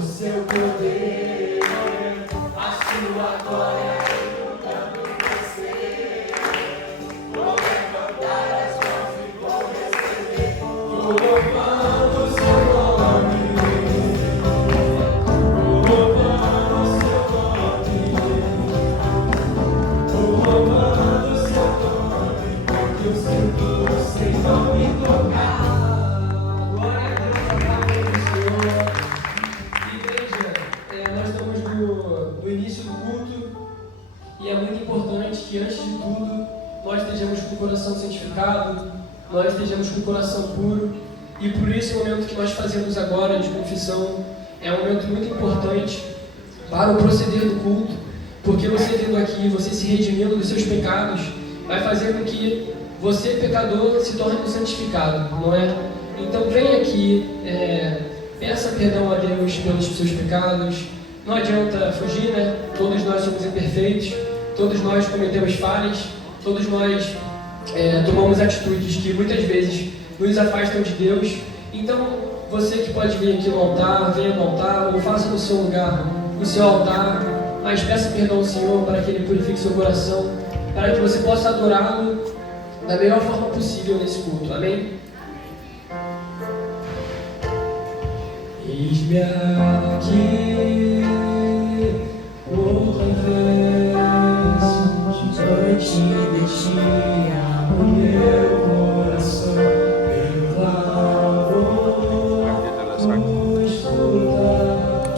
o seu poder, a sua glória nunca me esquecer. Vou levantar as mãos e vou receber, vou louvando o seu nome, vou louvando o seu nome, vou louvando o seu nome, porque eu sinto o Senhor me tocar. No início do culto, e é muito importante que antes de tudo nós estejamos com o coração santificado, nós estejamos com o coração puro, e por isso o momento que nós fazemos agora de confissão é um momento muito importante para o proceder do culto, porque você vindo aqui, você se redimindo dos seus pecados, vai fazer com que você, pecador, se torne santificado, não é? Então vem aqui, peça perdão a Deus pelos seus pecados. Não adianta fugir, né? Todos nós somos imperfeitos, todos nós cometemos falhas, todos nós tomamos atitudes que muitas vezes nos afastam de Deus. Então, você que pode vir aqui no altar, venha no altar, ou faça no seu lugar, no seu altar, mas peça perdão ao Senhor para que Ele purifique seu coração, para que você possa adorá-lo da melhor forma possível nesse culto. Amém? Eis-me aqui outra vez, diante de ti, abro meu coração, meu clamor, tu escutas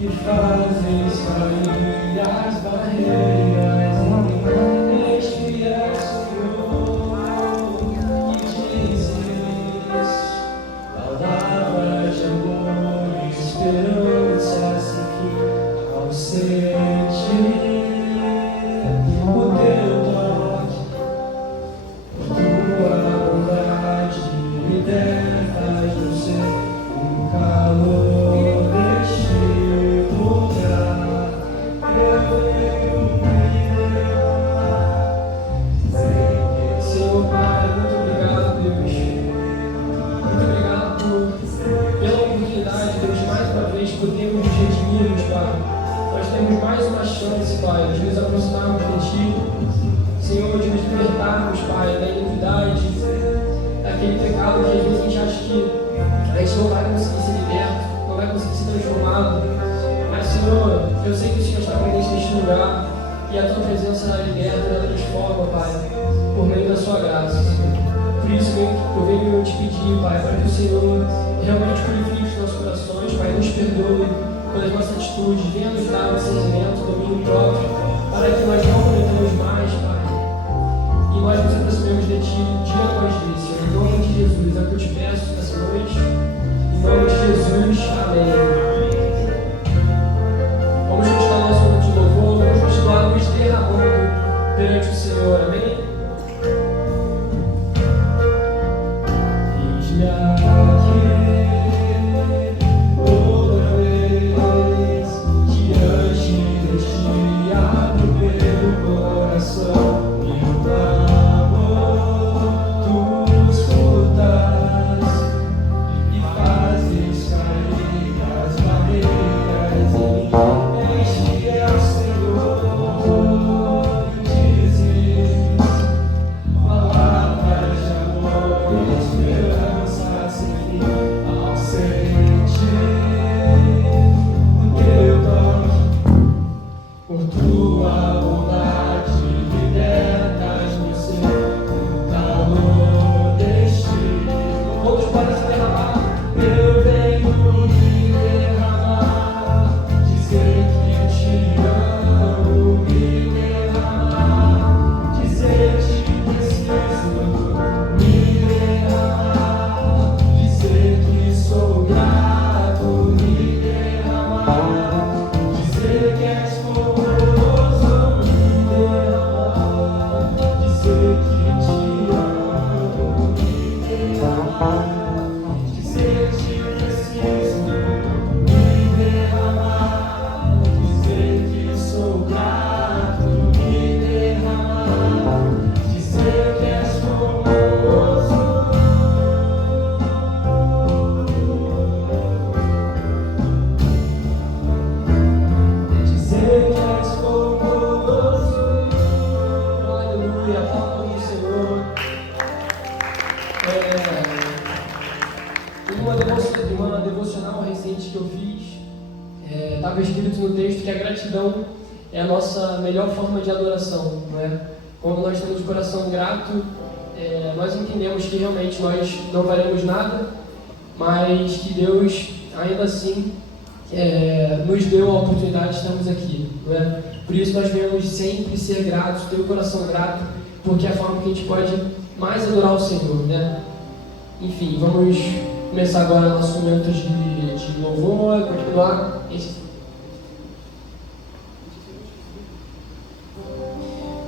e fazes cair as barreiras. Eis-me ao Senhor e dizes palavras de amor e esperança, seguir ao sentir o teu toque, por tua bondade libertas do ser um calor deste lugar. Eu venho me derramar. Senhor Pai, muito obrigado, Deus. Muito obrigado pela oportunidade, Deus, mais uma vez podermos nos redimirmos, Pai. Nós temos mais uma chance, Pai, de nos aproximarmos de Ti, Senhor, de nos libertarmos, Pai, da iniquidade, daquele pecado que às vezes a gente acha que a gente não vai conseguir ser liberto, não vai conseguir ser transformado. Mas, Senhor, eu sei que o Senhor está presente neste lugar e a Tua presença ela liberta, ela transforma, Pai, por meio da Sua graça, Senhor. Por isso eu venho te pedir, Pai, para que o Senhor realmente purifique os nossos corações, Pai, nos perdoe pelas nossas atitudes, venha nos dar o discernimento, o domínio próprio, para que nós não cometamos mais, Pai, e nós nos aproximemos de Ti dia após dia, Senhor. Em nome de Jesus, é o que eu te peço nessa noite. Em nome de Jesus, amém. Vamos continuar nosso momento de louvor, vamos continuar nos derramando perante o Senhor, amém? Eis-me aqui outra vez, diante de Ti, abro meu coração, meu clamor, Tu escutas estava escrito no texto que a gratidão é a nossa melhor forma de adoração, não é? Quando nós temos o coração grato, nós entendemos que realmente nós não valemos nada, mas que Deus, ainda assim, nos deu a oportunidade de estarmos aqui, não é? Por isso nós devemos sempre ser gratos, ter o coração grato, porque é a forma que a gente pode mais adorar o Senhor, né? Enfim, vamos começar agora nosso momento de louvor, continuar.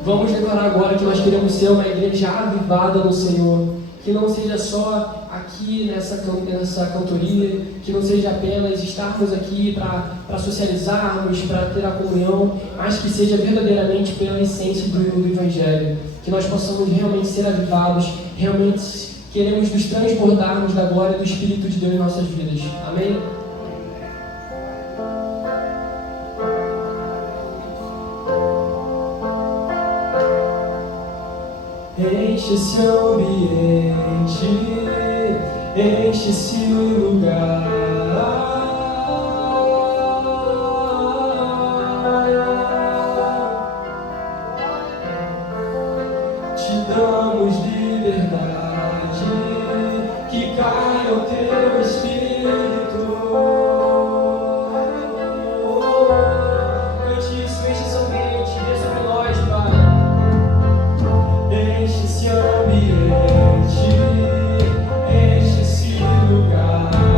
Vamos declarar agora que nós queremos ser uma igreja avivada no Senhor, que não seja só aqui nessa cantoria, que não seja apenas estarmos aqui para socializarmos, para ter a comunhão, mas que seja verdadeiramente pela essência do Evangelho, que nós possamos realmente ser avivados, realmente queremos nos transbordarmos da glória do Espírito de Deus em nossas vidas. Amém? Enche esse ambiente, enche esse lugar. Te damos liberdade, que caia o teu Espírito. Santíssimo, enche esse ambiente, desça sobre nós, Pai. Enche esse ambiente, enche esse lugar.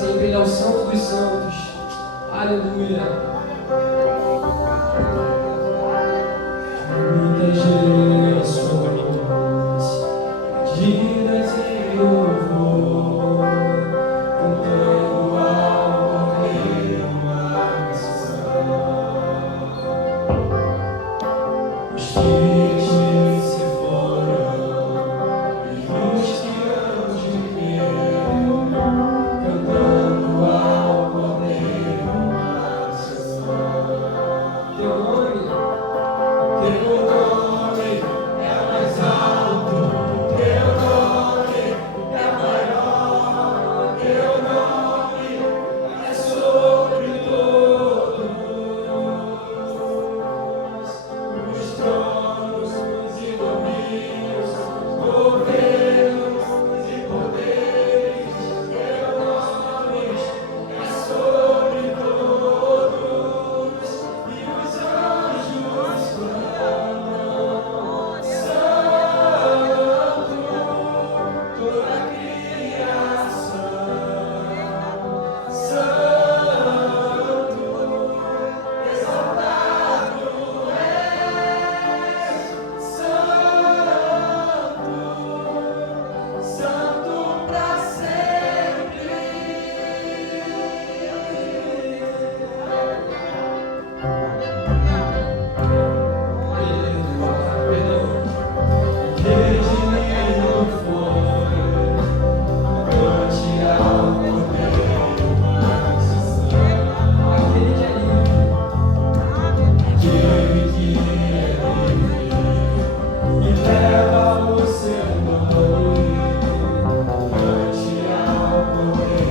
sempre. Ele é o Santo dos Santos. Aleluia. Muitas gerações dias em louvor, cantando ao Cordeiro uma canção. Os que se foram e os que hão de vir, cantando ao Cordeiro uma canção. Teu nome é mais alto, teu nome é maior, teu nome é sobre todos os tronos e domínios, governos e poderes. Teu nome é sobre todos e os anjos clamam, Santo, toda a criação, Santo, exaltado és, Santo, Santo pra sempre. Redimido foi, cante ao Cordeiro uma canção. Aquele que é livre, e leva o seu nome, cante ao Cordeiro uma canção.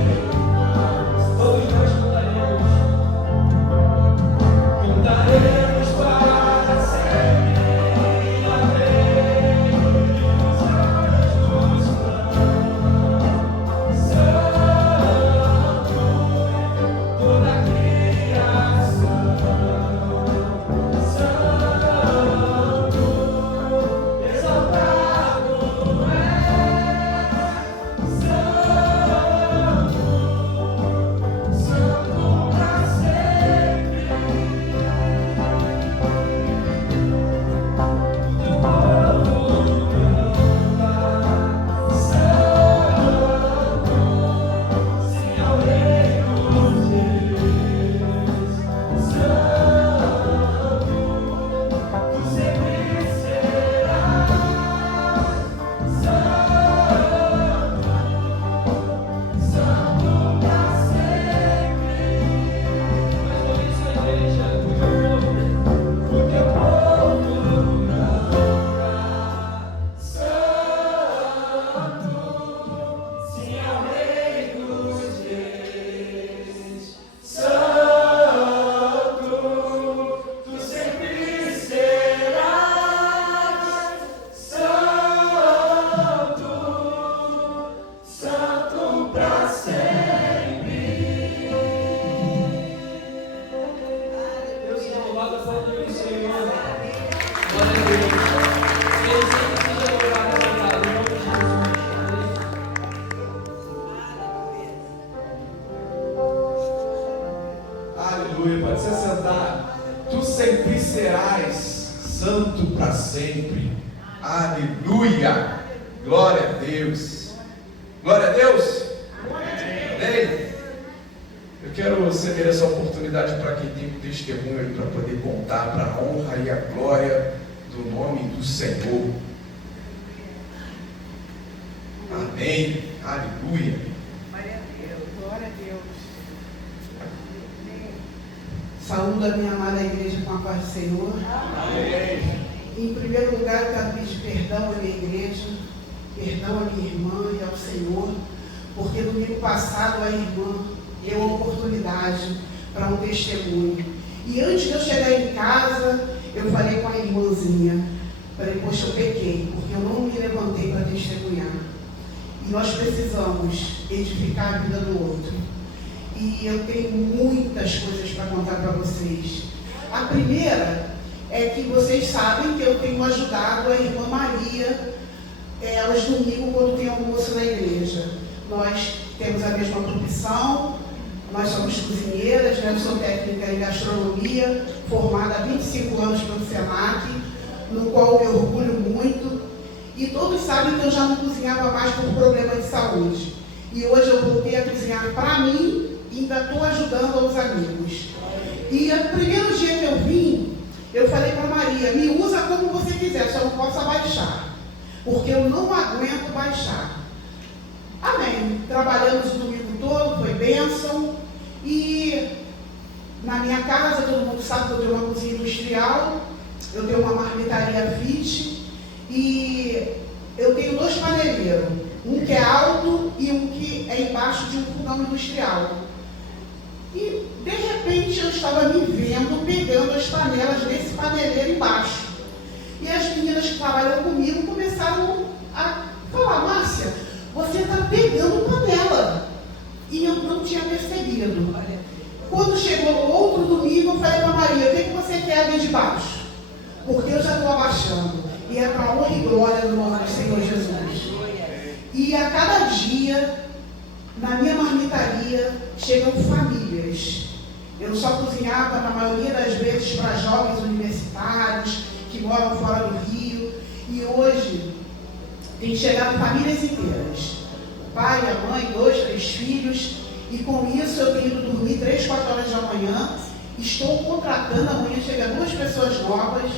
Todos nós cantaremos para sempre. Aleluia, pode se assentar. Tu sempre serás santo para sempre. Aleluia. Glória a Deus. Glória a Deus. Amém. Eu quero ceder essa oportunidade para quem tem um testemunho para poder contar para a honra e a glória do nome do Senhor. Amém. Aleluia. Glória a Deus. Saúdo a minha amada igreja com a paz do Senhor. Amém. Em primeiro lugar, eu quero pedir perdão à minha igreja, perdão à minha irmã e ao Senhor, porque domingo passado a irmã deu a oportunidade para um testemunho. E antes de eu chegar em casa, eu falei com a irmãzinha, falei, poxa, eu pequei, porque eu não me levantei para testemunhar. E nós precisamos edificar a vida do outro. E eu tenho muitas coisas para contar para vocês. A primeira é que vocês sabem que eu tenho ajudado a irmã Maria, elas domingo, quando tem almoço na igreja. Nós temos a mesma profissão, nós somos cozinheiras, né? Eu sou técnica em gastronomia, formada há 25 anos pelo SENAC, no qual eu me orgulho muito. E todos sabem que eu já não cozinhava mais por problema de saúde. E hoje eu voltei a cozinhar para mim e ainda estou ajudando aos amigos. E o primeiro dia que eu vim, eu falei para Maria, me usa como você quiser, só não possa baixar, porque eu não aguento baixar. Amém. Trabalhamos o domingo todo, foi bênção. E na minha casa, todo mundo sabe que eu tenho uma cozinha industrial, eu tenho uma marmitaria fit e eu tenho 2 paneleiros, um que é alto e um que é embaixo de um fogão industrial. E de repente eu estava me vendo pegando as panelas desse paneleiro embaixo. E as meninas que trabalham comigo começaram a falar, Márcia, você está pegando panela. E eu não tinha percebido. Quando chegou o outro domingo, eu falei para Maria, o que você quer ali de baixo? Porque eu já estou abaixando. E é para a honra e glória do nosso Senhor Jesus. E a cada dia, na minha marmitaria, chegam famílias. Eu só cozinhava, na maioria das vezes, para jovens universitários que moram fora do Rio. E hoje, tem chegado famílias inteiras. O pai, a mãe, 2, 3 filhos. E com isso, eu tenho ido dormir 3, 4 horas da manhã. Estou contratando, amanhã chegam 2 pessoas novas.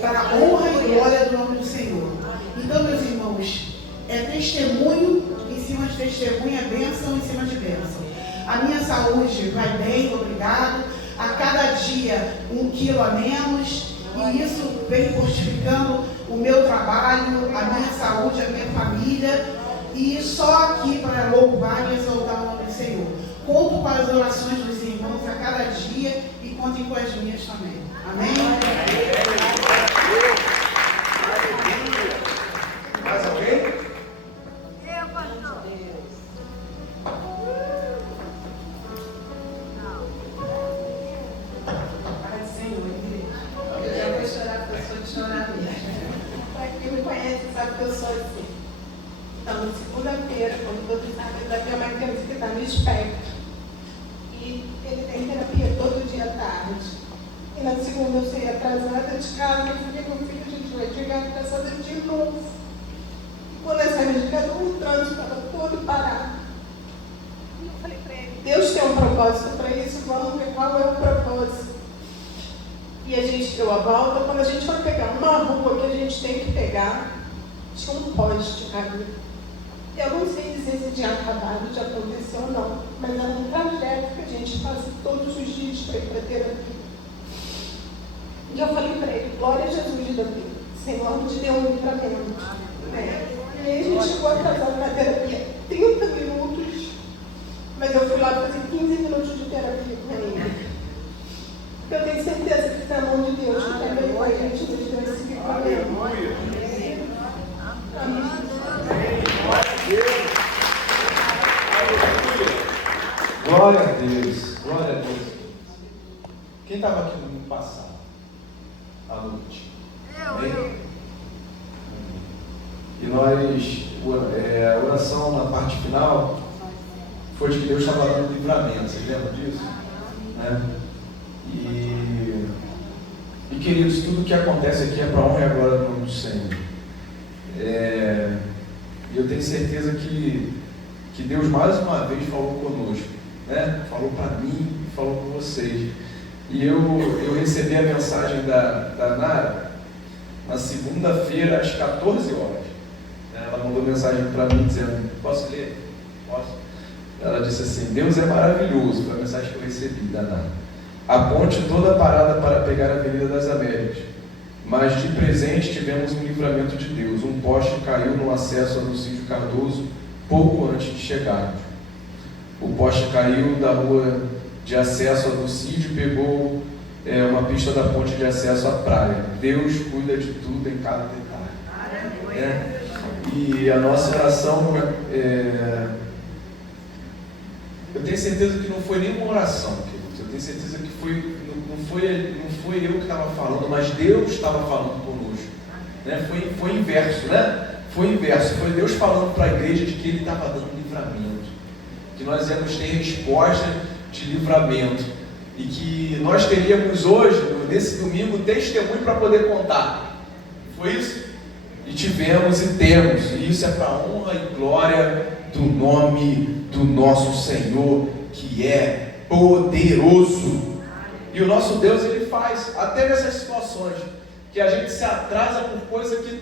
Para a honra e glória do nome do Senhor. Então, meus irmãos, é testemunho em cima de testemunho, é bênção em cima de bênção. A minha saúde vai bem, obrigado. A cada dia 1 quilo a menos. E isso vem fortificando o meu trabalho, a minha saúde, a minha família. E só aqui para louvar e exaltar o nome do Senhor. Conto com as orações dos irmãos a cada dia e contem com as minhas também. Amém? Mais alguém? Eu, pastor. Pai do Senhor, igreja. Eu já vou chorar, porque eu sou de chorar mesmo. Quem me conhece sabe que eu sou assim. Então, segunda-feira, quando eu estou na minha uma criança que está no espectro. E ele tem terapia todo dia à tarde. E na segunda eu saí atrasada de casa, eu falei, meu filho, a gente vai chegar atrasada de novo. E quando eu saí de casa, o trânsito estava todo parado. E eu falei para ele, Deus tem um propósito para isso, vamos ver qual é o propósito. E a gente deu a volta, quando a gente foi pegar uma rua que a gente tem que pegar, tinha um poste ali. Eu não sei dizer se tinha acabado de acontecer ou não, mas era um trajeto que a gente passa todos os dias para ir para a terapia. E eu falei para ele, glória a Jesus de Davi, Senhor te deu um livramento. E aí a gente chegou atrasado na terapia 30 minutos, mas eu fui lá fazer 15 minutos de terapia com ele. Eu tenho certeza que é a mão de Deus que também com a gente nos deu esse livramento. Amém. Glória a Deus, glória a Deus. Quem estava aqui no domingo passado, à noite? Eu. E nós, a oração na parte final foi de que Deus estava dando livramento, vocês lembram disso? Né? E queridos, tudo que acontece aqui é para a honra e a glória do nome do Senhor. E eu tenho certeza que Deus mais uma vez falou conosco, né? Falou para mim e falou com vocês. E eu recebi a mensagem da Nara na segunda-feira às 14 horas. Ela mandou mensagem para mim dizendo, posso ler? Posso? Ela disse assim, Deus é maravilhoso, foi a mensagem que eu recebi da Nara. A ponte toda parada para pegar a Avenida das Américas. Mas de presente tivemos um livramento de Deus. Um poste caiu no acesso ao Sítio Cardoso pouco antes de chegarmos. O poste caiu da rua de acesso ao sítio e pegou uma pista da ponte de acesso à praia. Deus cuida de tudo em cada detalhe. E a nossa oração, eu tenho certeza que não foi nenhuma oração, queridos. Eu tenho certeza que não foi eu que estava falando, mas Deus estava falando conosco. Né? Foi inverso, né? Foi inverso. Foi Deus falando para a igreja de que Ele estava dando livramento. que nós íamos ter resposta de livramento e que nós teríamos hoje, nesse domingo, testemunho para poder contar. Foi isso? E tivemos e temos, e isso é para a honra e glória do nome do nosso Senhor, que é poderoso. E o nosso Deus, Ele faz, até nessas situações, que a gente se atrasa por coisa que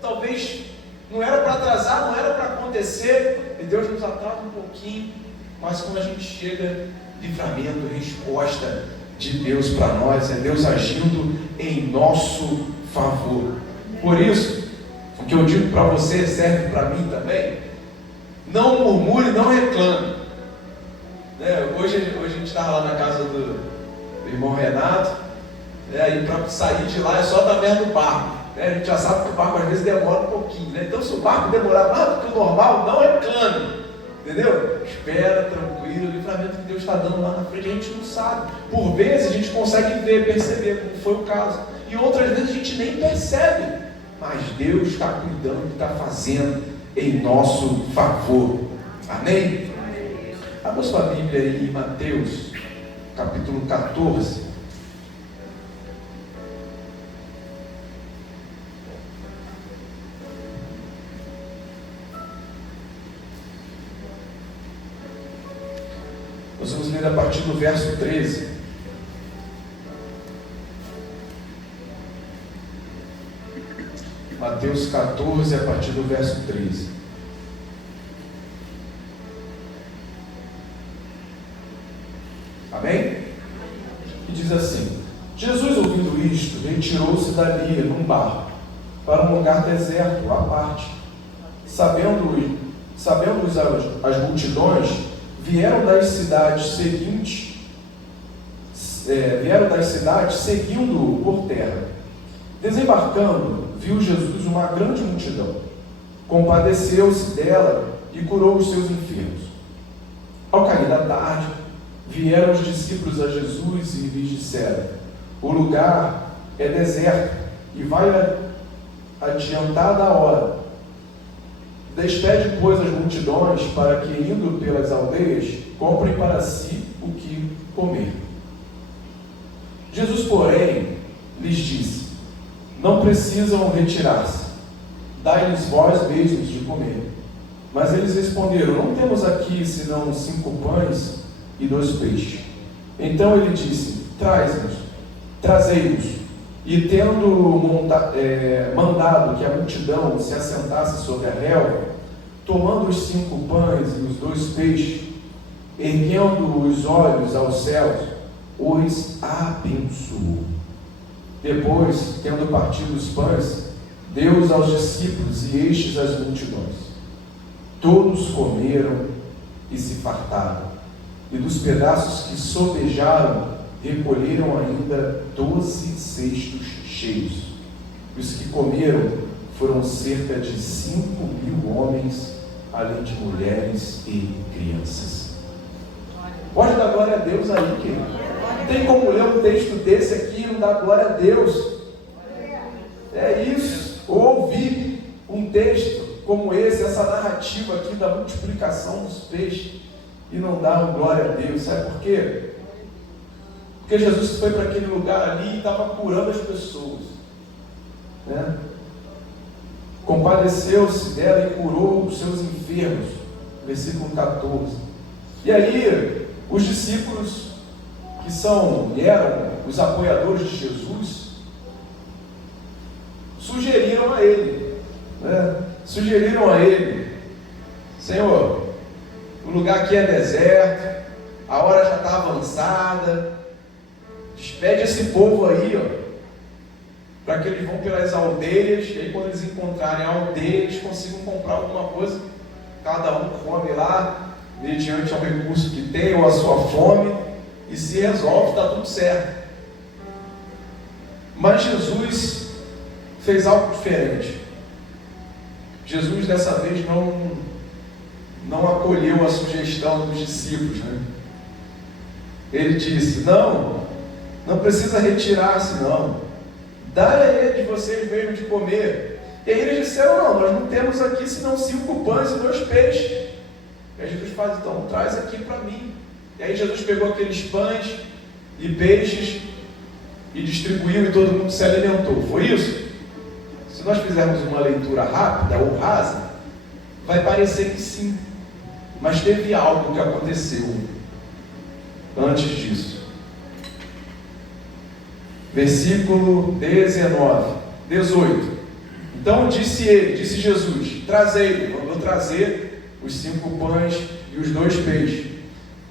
talvez não era para atrasar, não era para acontecer, e Deus nos atrasa um pouquinho, mas quando a gente chega, livramento, resposta de Deus para nós, é Deus agindo em nosso favor. Por isso, o que eu digo para você serve para mim também: não murmure, não reclame. Hoje a gente estava lá na casa do irmão Renato, e para sair de lá é só através do barco. A gente já sabe que o barco às vezes demora um pouquinho, então se o barco demorar mais do que o normal, não reclame, entendeu? Espera, tranquilo, o livramento que Deus está dando lá na frente, a gente não sabe. Por vezes a gente consegue ver, perceber, como foi o caso, e outras vezes a gente nem percebe, mas Deus está cuidando, está fazendo em nosso favor. Amém? Abra sua Bíblia aí em Mateus, capítulo 14. Nós vamos ler a partir do verso 13. Mateus 14, a partir do verso 13. Amém? E diz assim: Jesus, ouvindo isto, retirou-se dali num barco para um lugar deserto à parte. Sabendo-os as multidões, vieram das cidades seguindo-o por terra. Desembarcando, viu Jesus uma grande multidão. Compadeceu-se dela e curou os seus enfermos. Ao cair da tarde, vieram os discípulos a Jesus e lhes disseram: o lugar é deserto e vai adiantada a hora. Despede, pois, as multidões para que, indo pelas aldeias, comprem para si o que comer. Jesus, porém, lhes disse: não precisam retirar-se, dai-lhes vós mesmos de comer. Mas eles responderam: não temos aqui senão 5 pães e 2 peixes. Então ele disse: trazei-nos. E tendo mandado que a multidão se assentasse sobre a relva, tomando os 5 pães e os 2 peixes, erguendo os olhos aos céus, os abençoou. Depois, tendo partido os pães, deu-os aos discípulos e estes às multidões. Todos comeram e se fartaram, e dos pedaços que sobejaram, recolheram ainda 12 cestos cheios. E os que comeram foram cerca de 5.000 homens, além de mulheres e crianças. Pode dar glória a Deus aí, querido. Não tem como ler um texto desse aqui e não dar glória a Deus. É isso. Ou ouvir um texto como esse, essa narrativa aqui da multiplicação dos peixes, e não dar glória a Deus. Sabe por quê? Porque Jesus foi para aquele lugar ali e estava curando as pessoas, né? Compadeceu-se dela e curou os seus enfermos. Versículo 14. E aí, os discípulos, que eram os apoiadores de Jesus, sugeriram a ele, Senhor, o lugar aqui é deserto, a hora já está avançada, despede esse povo aí, para que eles vão pelas aldeias, e aí quando eles encontrarem a aldeia, eles consigam comprar alguma coisa, cada um come lá, mediante ao recurso que tem, ou a sua fome, e se resolve, está tudo certo. Mas Jesus fez algo diferente. Jesus dessa vez não acolheu a sugestão dos discípulos, né? Ele disse: não precisa retirar-se não, dai a ele de vocês mesmos de comer. E aí eles disseram: não, nós não temos aqui senão 5 pães e 2 peixes. Aí Jesus faz, então, traz aqui para mim. E aí Jesus pegou aqueles pães e peixes e distribuiu e todo mundo se alimentou. Foi isso? Se nós fizermos uma leitura rápida ou rasa, vai parecer que sim. Mas teve algo que aconteceu antes disso. Versículo 18. Então disse Jesus, trazei, mandou trazer os 5 pães e os 2 peixes.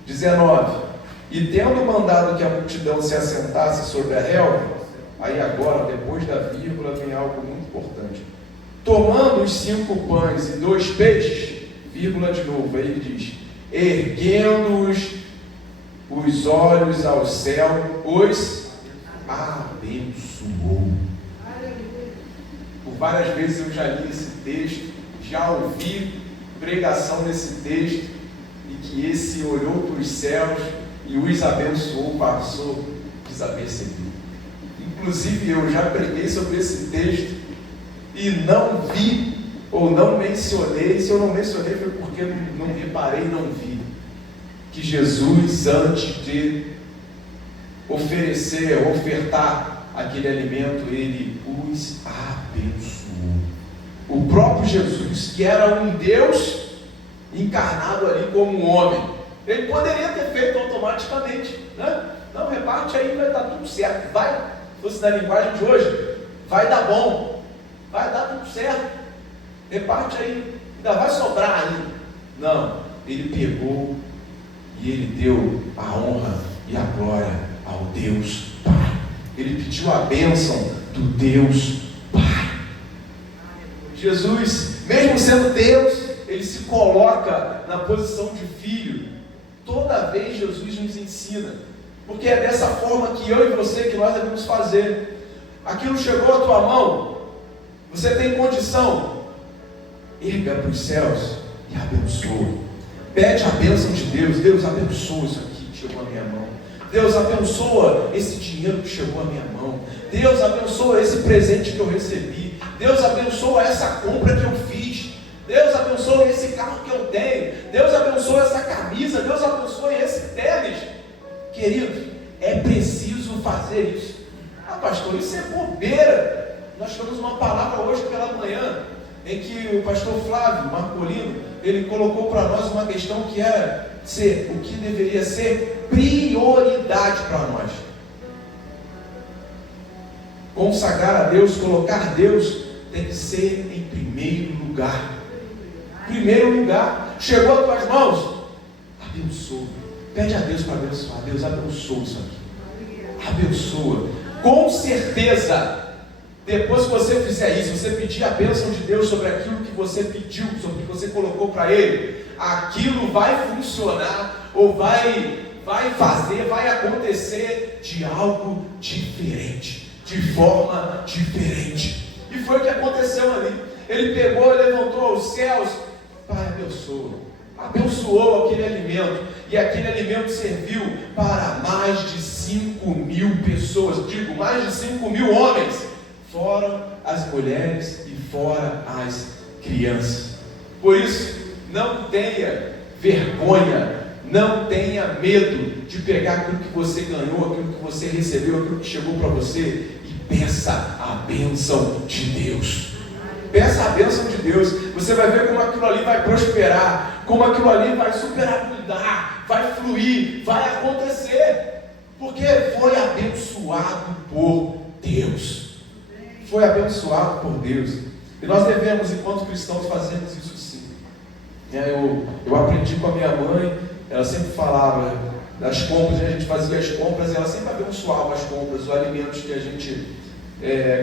19. E tendo mandado que a multidão se assentasse sobre a relva, aí agora, depois da vírgula, vem algo muito importante. Tomando os 5 pães e 2 peixes, vírgula de novo, aí ele diz, erguendo-os os olhos ao céu, os abençoou. Por várias vezes eu já li esse texto, já ouvi pregação nesse texto, e que esse olhou para os céus e os abençoou, passou desapercebido. Inclusive eu já preguei sobre esse texto e não vi, ou não mencionei. Se eu não mencionei foi porque não reparei, não vi, que Jesus, antes de ofertar aquele alimento, ele os abençoou. O próprio Jesus, que era um Deus encarnado ali como um homem, ele poderia ter feito automaticamente, né? Não, reparte aí, vai dar tudo certo, vai, se fosse na linguagem de hoje, vai dar bom, vai dar tudo certo, reparte aí, ainda vai sobrar aí. Não, ele pegou e ele deu a honra e a glória ao Deus Pai. Ele pediu a bênção do Deus Pai. Jesus, mesmo sendo Deus, ele se coloca na posição de filho. Toda vez Jesus nos ensina, porque é dessa forma que eu e você, que nós devemos fazer. Aquilo chegou à tua mão, você tem condição, erga para os céus e abençoa. Pede a bênção de Deus. Deus, abençoa isso aqui que chegou à minha mão. Deus, abençoa esse dinheiro que chegou à minha mão. Deus, abençoa esse presente que eu recebi. Deus, abençoa essa compra que eu fiz. Deus, abençoa esse carro que eu tenho. Deus, abençoa essa camisa. Deus, abençoa esse tênis. Querido, é preciso fazer isso. Ah, pastor, isso é bobeira. Nós tivemos uma palavra hoje pela manhã, em que o pastor Flávio Marcolino, ele colocou para nós uma questão que era ser o que deveria ser prioridade para nós. Consagrar a Deus, colocar Deus, tem que ser em primeiro lugar. Primeiro lugar. Chegou às tuas mãos, abençoa. Pede a Deus para abençoar. Deus, abençoa isso aqui. Abençoa. Com certeza, depois que você fizer isso, você pedir a bênção de Deus sobre aquilo que você pediu, sobre o que você colocou para Ele, aquilo vai funcionar, ou vai fazer, vai acontecer de algo diferente, de forma diferente. E foi o que aconteceu ali. Ele pegou, levantou os céus, Pai, abençoou aquele alimento, e aquele alimento serviu para mais de 5.000 pessoas, digo, mais de 5.000 homens, fora as mulheres e fora as crianças. Por isso, não tenha vergonha, não tenha medo de pegar aquilo que você ganhou, aquilo que você recebeu, aquilo que chegou para você, e peça a bênção de Deus. Peça a bênção de Deus. Você vai ver como aquilo ali vai prosperar, como aquilo ali vai superabundar, vai fluir, vai acontecer, porque foi abençoado por Deus. Foi abençoado por Deus. E nós devemos, enquanto cristãos, fazermos isso sim. Eu aprendi com a minha mãe, ela sempre falava das compras, a gente fazia as compras, e ela sempre abençoava as compras, os alimentos que a gente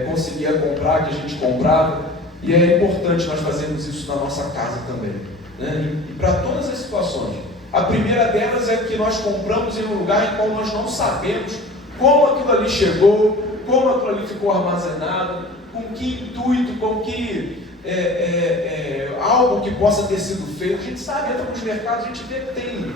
conseguia comprar, que a gente comprava. E é importante nós fazermos isso na nossa casa também, né? E para todas as situações. A primeira delas é que nós compramos em um lugar em qual nós não sabemos como aquilo ali chegou, como aquilo ali ficou armazenado, com que intuito, com que algo que possa ter sido feito. A gente sabe, entra nos mercados, a gente vê que tem,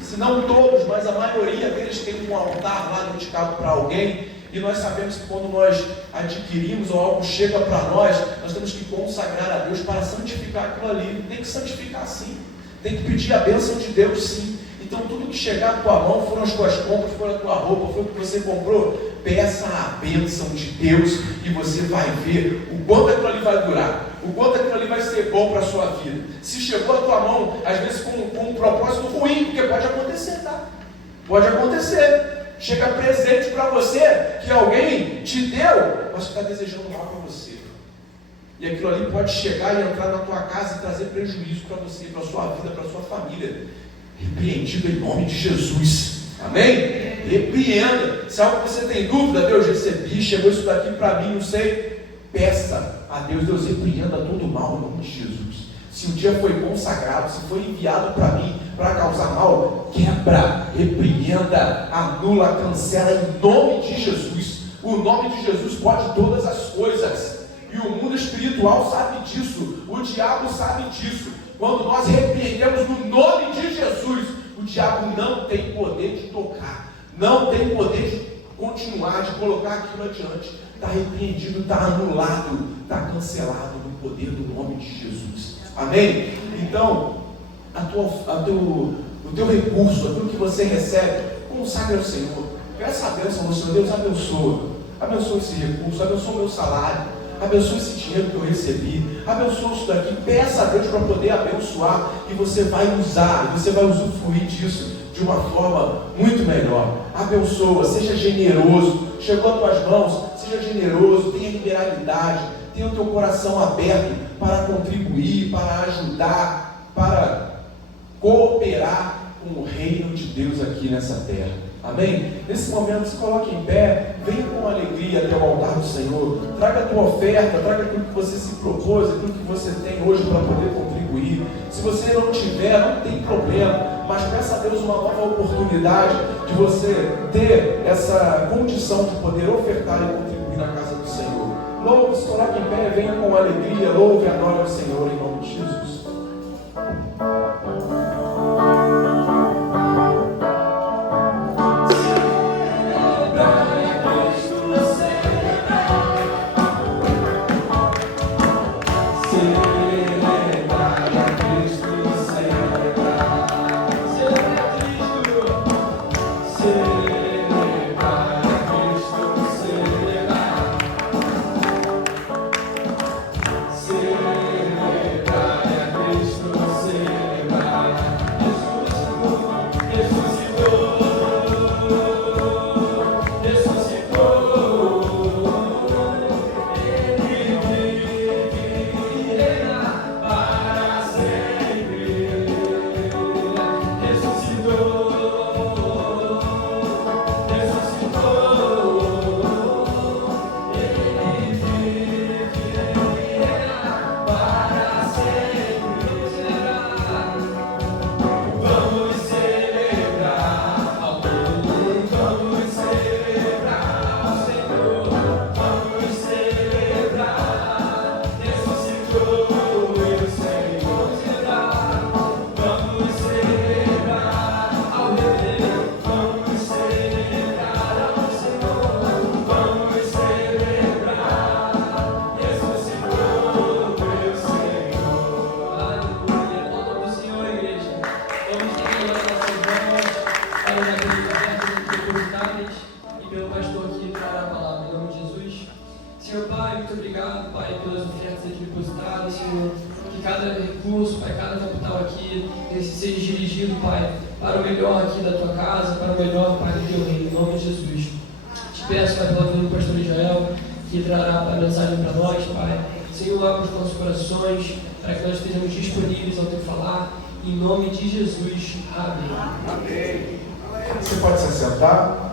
se não todos, mas a maioria deles tem um altar lá dedicado para alguém. E nós sabemos que quando nós adquirimos ou algo chega para nós, nós temos que consagrar a Deus para santificar aquilo ali. Tem que santificar sim. Tem que pedir a bênção de Deus, sim. Então tudo que chegar na tua mão, foram as tuas compras, foi a tua roupa, foi o que você comprou, peça a bênção de Deus e você vai ver o quanto aquilo ali vai durar, o quanto aquilo ali vai ser bom para a sua vida. Se chegou a tua mão, às vezes com um propósito ruim, porque pode acontecer, tá? Pode acontecer. Chega presente para você que alguém te deu, mas está desejando mal para você. E aquilo ali pode chegar e entrar na tua casa e trazer prejuízo para você, para a sua vida, para a sua família. Repreendido em nome de Jesus. Amém? Repreenda. Se algo que você tem dúvida, Deus, recebi, chegou isso daqui para mim, não sei. Peça a Deus, Deus repreenda todo mal em nome de Jesus. Se o dia foi consagrado, se foi enviado para mim para causar mal, quebra, repreenda, anula, cancela em nome de Jesus. O nome de Jesus pode todas as coisas. E o mundo espiritual sabe disso. O diabo sabe disso. Quando nós repreendemos no nome de Jesus, o diabo não tem poder de tocar, não tem poder de continuar, de colocar aquilo adiante. Está repreendido, está anulado, está cancelado no poder do nome de Jesus. Amém? Então, o teu recurso, aquilo que você recebe, consagre ao Senhor. Peça a bênção ao Senhor. Deus abençoa esse recurso, abençoa o meu salário, abençoa esse dinheiro que eu recebi, abençoa isso daqui. Peça a Deus para poder abençoar e você vai usar, você vai usufruir disso de uma forma muito melhor. Abençoa, seja generoso. Chegou às tuas mãos, seja generoso, tenha liberalidade, tenha o teu coração aberto para contribuir, para ajudar, para cooperar com o reino de Deus aqui nessa terra. Amém? Nesse momento, se coloque em pé, venha com alegria até o altar do Senhor, traga a tua oferta, traga aquilo que você se propôs, aquilo que você tem hoje para poder contribuir. Se você não tiver, não tem problema, mas peça a Deus uma nova oportunidade de você ter essa condição de poder ofertar e contribuir na casa do Senhor. Louve, se coloque em pé, venha com alegria, louve e adore ao Senhor em nome de Jesus. Em nome de Jesus. Amém. Amém. Você pode se sentar.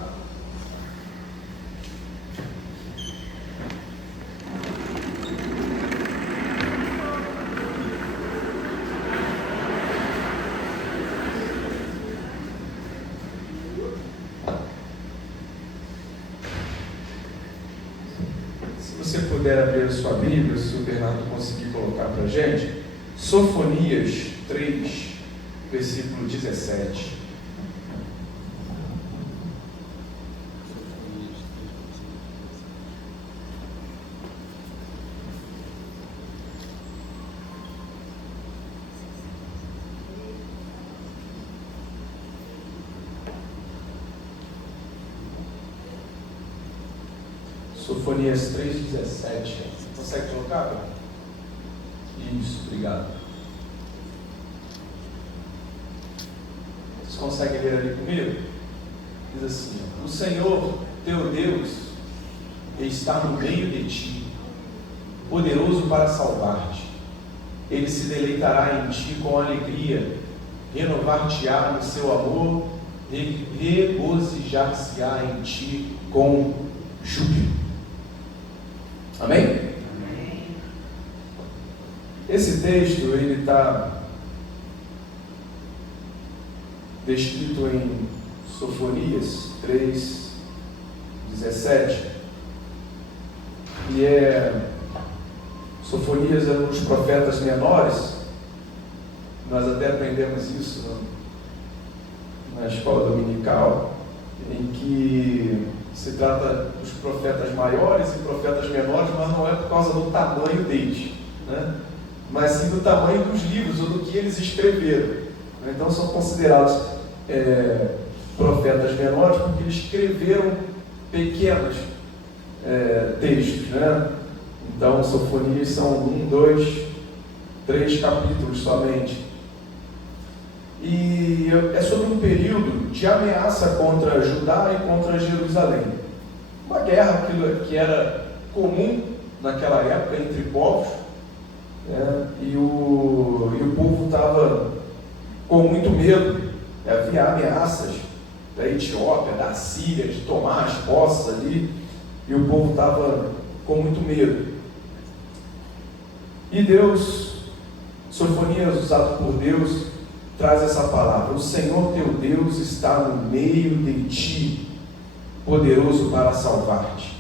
Se você puder abrir a sua Bíblia, se o Bernardo conseguir colocar para a gente, Sofonias 3, versículo 17. Sofonias 3,17. Consegue colocar, cara? Isso, obrigado. Vocês conseguem ler ali comigo? Diz assim: ó, o Senhor teu Deus está no meio de ti, poderoso para salvar-te. Ele se deleitará em ti com alegria, renovar-te-á no seu amor, e regozijar-se-á em ti com júbilo. Amém? Amém. Esse texto ele está descrito em Sofonias 3:17, e Sofonias é um dos profetas menores. Nós até aprendemos isso na escola dominical, em que se trata dos profetas maiores e profetas menores, mas não é por causa do tamanho deles, né? Mas sim do tamanho dos livros ou do que eles escreveram. Então são considerados profetas menores porque eles escreveram pequenos textos, né? Então Sofonias são 1, 2, 3 capítulos somente. E é sobre um período de ameaça contra Judá e contra Jerusalém. Uma guerra que era comum naquela época entre povos, né? E o povo estava com muito medo. Havia ameaças da Etiópia, da Síria, de tomar as posses ali, e o povo estava com muito medo. E Deus, Sofonias usado por Deus, traz essa palavra: o Senhor teu Deus está no meio de ti, poderoso para salvar-te.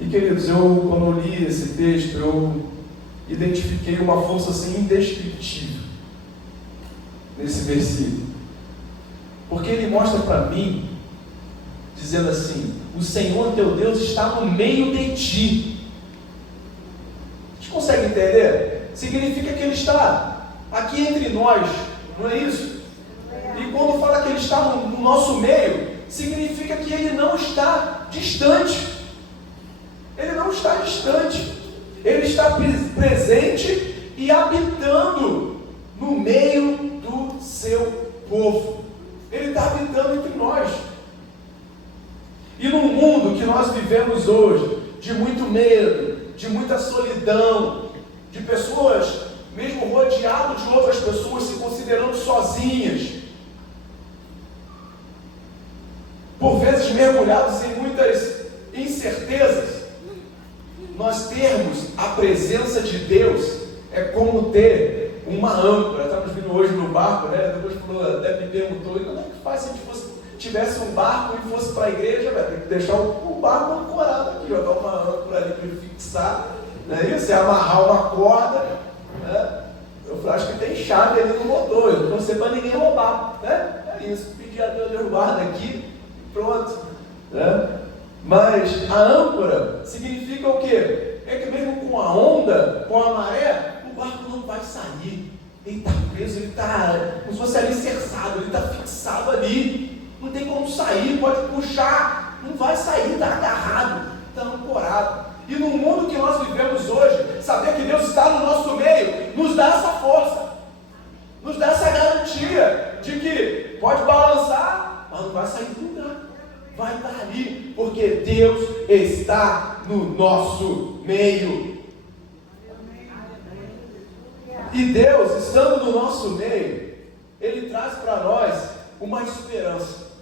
E queridos, quando eu li esse texto, eu identifiquei uma força assim indescritível nesse versículo, porque ele mostra para mim, dizendo assim: o Senhor teu Deus está no meio de ti. Vocês conseguem entender? Significa que ele está aqui entre nós, não é isso? E quando fala que ele está no nosso meio, significa que ele não está distante. Ele não está distante. Ele está presente e habitando no meio do seu povo. Ele está habitando entre nós. E no mundo que nós vivemos hoje, de muito medo, de muita solidão, de pessoas mesmo rodeado de outras pessoas, se considerando sozinhas, por vezes mergulhados em muitas incertezas, nós termos a presença de Deus é como ter uma âncora. Estamos vindo hoje no barco, né? Depois até me perguntou: e como é que faz se a gente tivesse um barco e fosse para a igreja? Vai ter que deixar o barco ancorado aqui, jogar uma âncora ali para ele fixar, não é isso? É amarrar uma corda, né? Eu acho que tem chave ali no motor, eu não sei para ninguém roubar, né? É isso, pedir a Deus guarda aqui, pronto, né? Mas a âncora significa o quê? É que mesmo com a onda, com a maré, o barco não vai sair. Ele está preso, ele está como se fosse alicerçado, ele está fixado ali, não tem como sair, pode puxar, não vai sair, está agarrado, está ancorado. E no mundo que nós vivemos hoje, saber que Deus está no nosso meio, nos dá essa força, nos dá essa garantia de que pode balançar, mas não vai sair do lugar, vai estar ali, porque Deus está no nosso meio. E Deus, estando no nosso meio, Ele traz para nós uma esperança.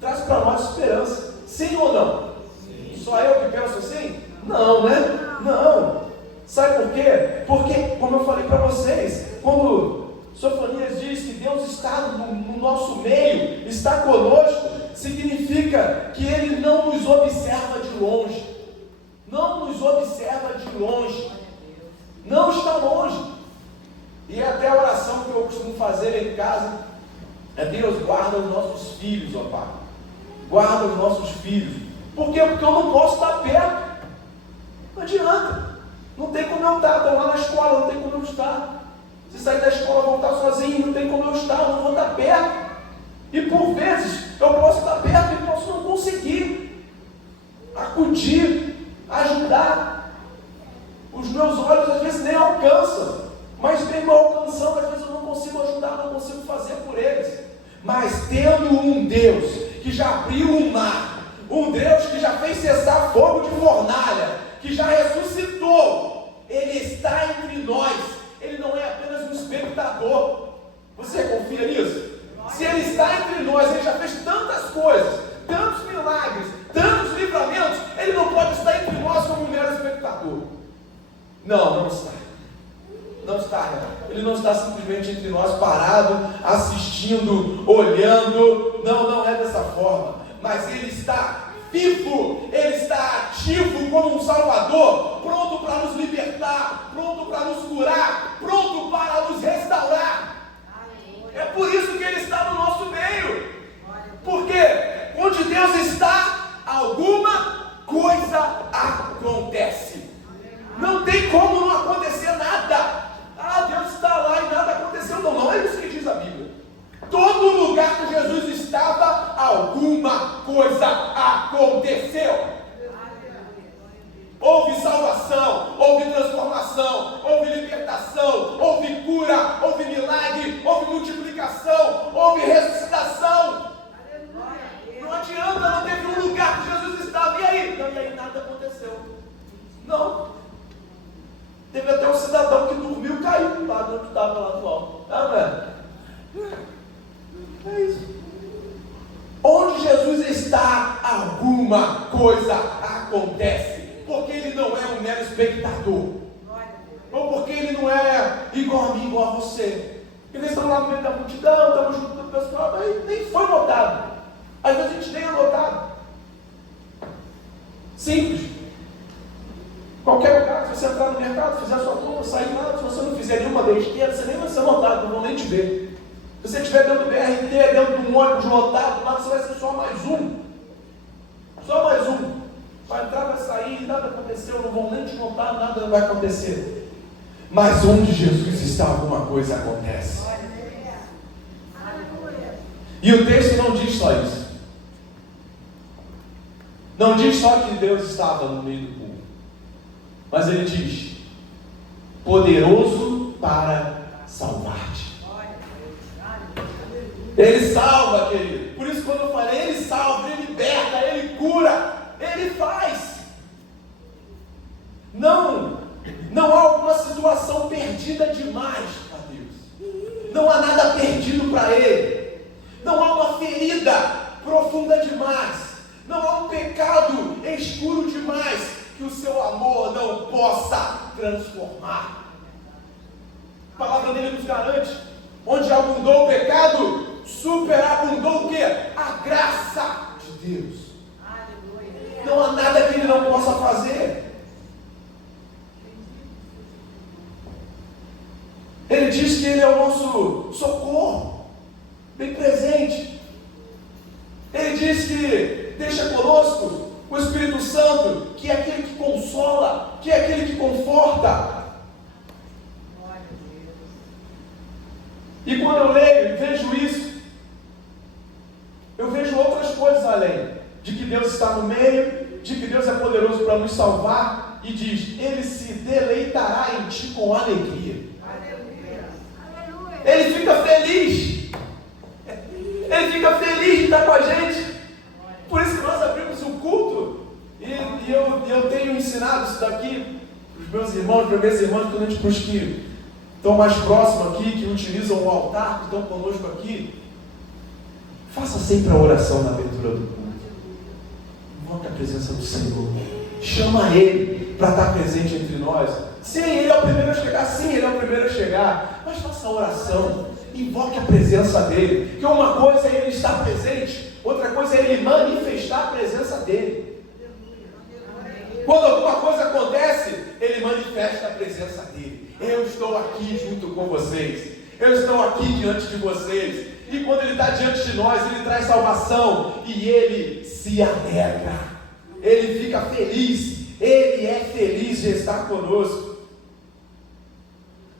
Traz para nós esperança, sim ou não? Sim. Só eu que penso assim? Não, né? Não. Sabe por quê? Porque, como eu falei para vocês, quando Sofonias diz que Deus está no nosso meio, está conosco, significa que Ele não nos observa de longe. Não nos observa de longe. Não está longe. E até a oração que eu costumo fazer em casa é: Deus, guarda os nossos filhos, ó Pai. Guarda os nossos filhos. Por quê? Porque eu não posso estar perto. Não adianta. Não tem como eu estar. Estou lá na escola, não tem como eu estar. Se sair da escola, voltar sozinho, não tem como eu estar. Eu não vou estar perto. E por vezes eu posso estar perto e posso não conseguir acudir, ajudar. Os meus olhos às vezes nem alcançam, mas mesmo alcançando, às vezes eu não consigo ajudar, não consigo fazer por eles. Mas tendo um Deus que já abriu o mar, um Deus que já fez cessar fogo de fornalha, que já ressuscitou, Ele está entre nós. Ele não é apenas um espectador. Você confia nisso? Se Ele está entre nós, Ele já fez tantas coisas, tantos milagres, tantos livramentos, Ele não pode estar entre nós como um mero espectador. Não está. Não está, Ele não está simplesmente entre nós, parado, assistindo, olhando. Não é dessa forma. Mas Ele está vivo, Ele está ativo como um Salvador, pronto para nos libertar, pronto para nos curar, pronto para nos restaurar. É por isso que Ele está no nosso meio. Porque onde Deus está, alguma coisa acontece. Não tem como não acontecer nada. Deus está lá e nada aconteceu. Não é isso que diz a Bíblia. Todo lugar que Jesus estava, alguma coisa aconteceu. Houve salvação, houve transformação, houve libertação, houve cura, houve milagre, houve multiplicação, houve ressuscitação. Não adianta, não teve um lugar que Jesus estava, e aí nada aconteceu. Não. Teve até um cidadão que dormiu e caiu lá onde estava lá do alto. É isso. Onde Jesus está, alguma coisa acontece. Porque Ele não é um mero espectador. Ou porque Ele não é igual a mim, igual a você. Eles estão lá no meio da multidão, estamos junto com o pessoal, mas nem foi notado. Às vezes a gente nem é notado. Simples. Qualquer lugar, se você entrar no mercado, fizer a sua compra, sair lá, se você não fizer nenhuma besteira, você nem vai ser notado, não vão nem te ver. Se você estiver dentro do BRT, dentro de um ônibus lotado, lá você vai ser só mais um. Só mais um. Vai entrar, vai sair, nada aconteceu, não vão nem te notar, nada vai acontecer. Mas onde Jesus está, alguma coisa acontece. E o texto não diz só isso. Não diz só que Deus estava no meio do povo. Mas ele diz: poderoso para salvar-te. Ele salva, querido. Por isso, quando eu falei, Ele salva, Ele liberta, Ele cura, Ele faz. Não há alguma situação perdida demais para Deus. Não há nada perdido para Ele. Não há uma ferida profunda demais. Não há um pecado escuro demais que o seu amor não possa transformar. A palavra dele nos garante: onde abundou o pecado, superabundou o quê? A graça de Deus. Não há nada que Ele não possa fazer. Ele diz que Ele é o nosso socorro, bem presente. Ele diz que deixa conosco o Espírito Santo, que é aquele que consola, que é aquele que conforta. E quando eu leio e vejo isso, eu vejo outras coisas além de que Deus está no meio, de que Deus é poderoso para nos salvar, e diz: Ele se deleitará em ti com alegria. Ele fica feliz. Ele fica feliz de estar com a gente. Por isso que nós abrimos o culto. E eu tenho ensinado isso daqui para os meus irmãos, para minhas irmãs, para os que estão mais próximos aqui, que utilizam o altar, que estão conosco aqui. Faça sempre a oração na abertura do culto. Invoque a presença do Senhor. Chama Ele para estar presente entre nós. Sim, Ele é o primeiro a chegar. Sim, Ele é o primeiro a chegar. Mas faça a oração. Invoque a presença dEle. Porque uma coisa é Ele estar presente, outra coisa é Ele manifestar a presença dEle. Quando alguma coisa acontece, Ele manifesta a presença dEle. Eu estou aqui junto com vocês. Eu estou aqui diante de vocês. E quando Ele está diante de nós, Ele traz salvação. E Ele se alegra. Ele fica feliz. Ele é feliz de estar conosco.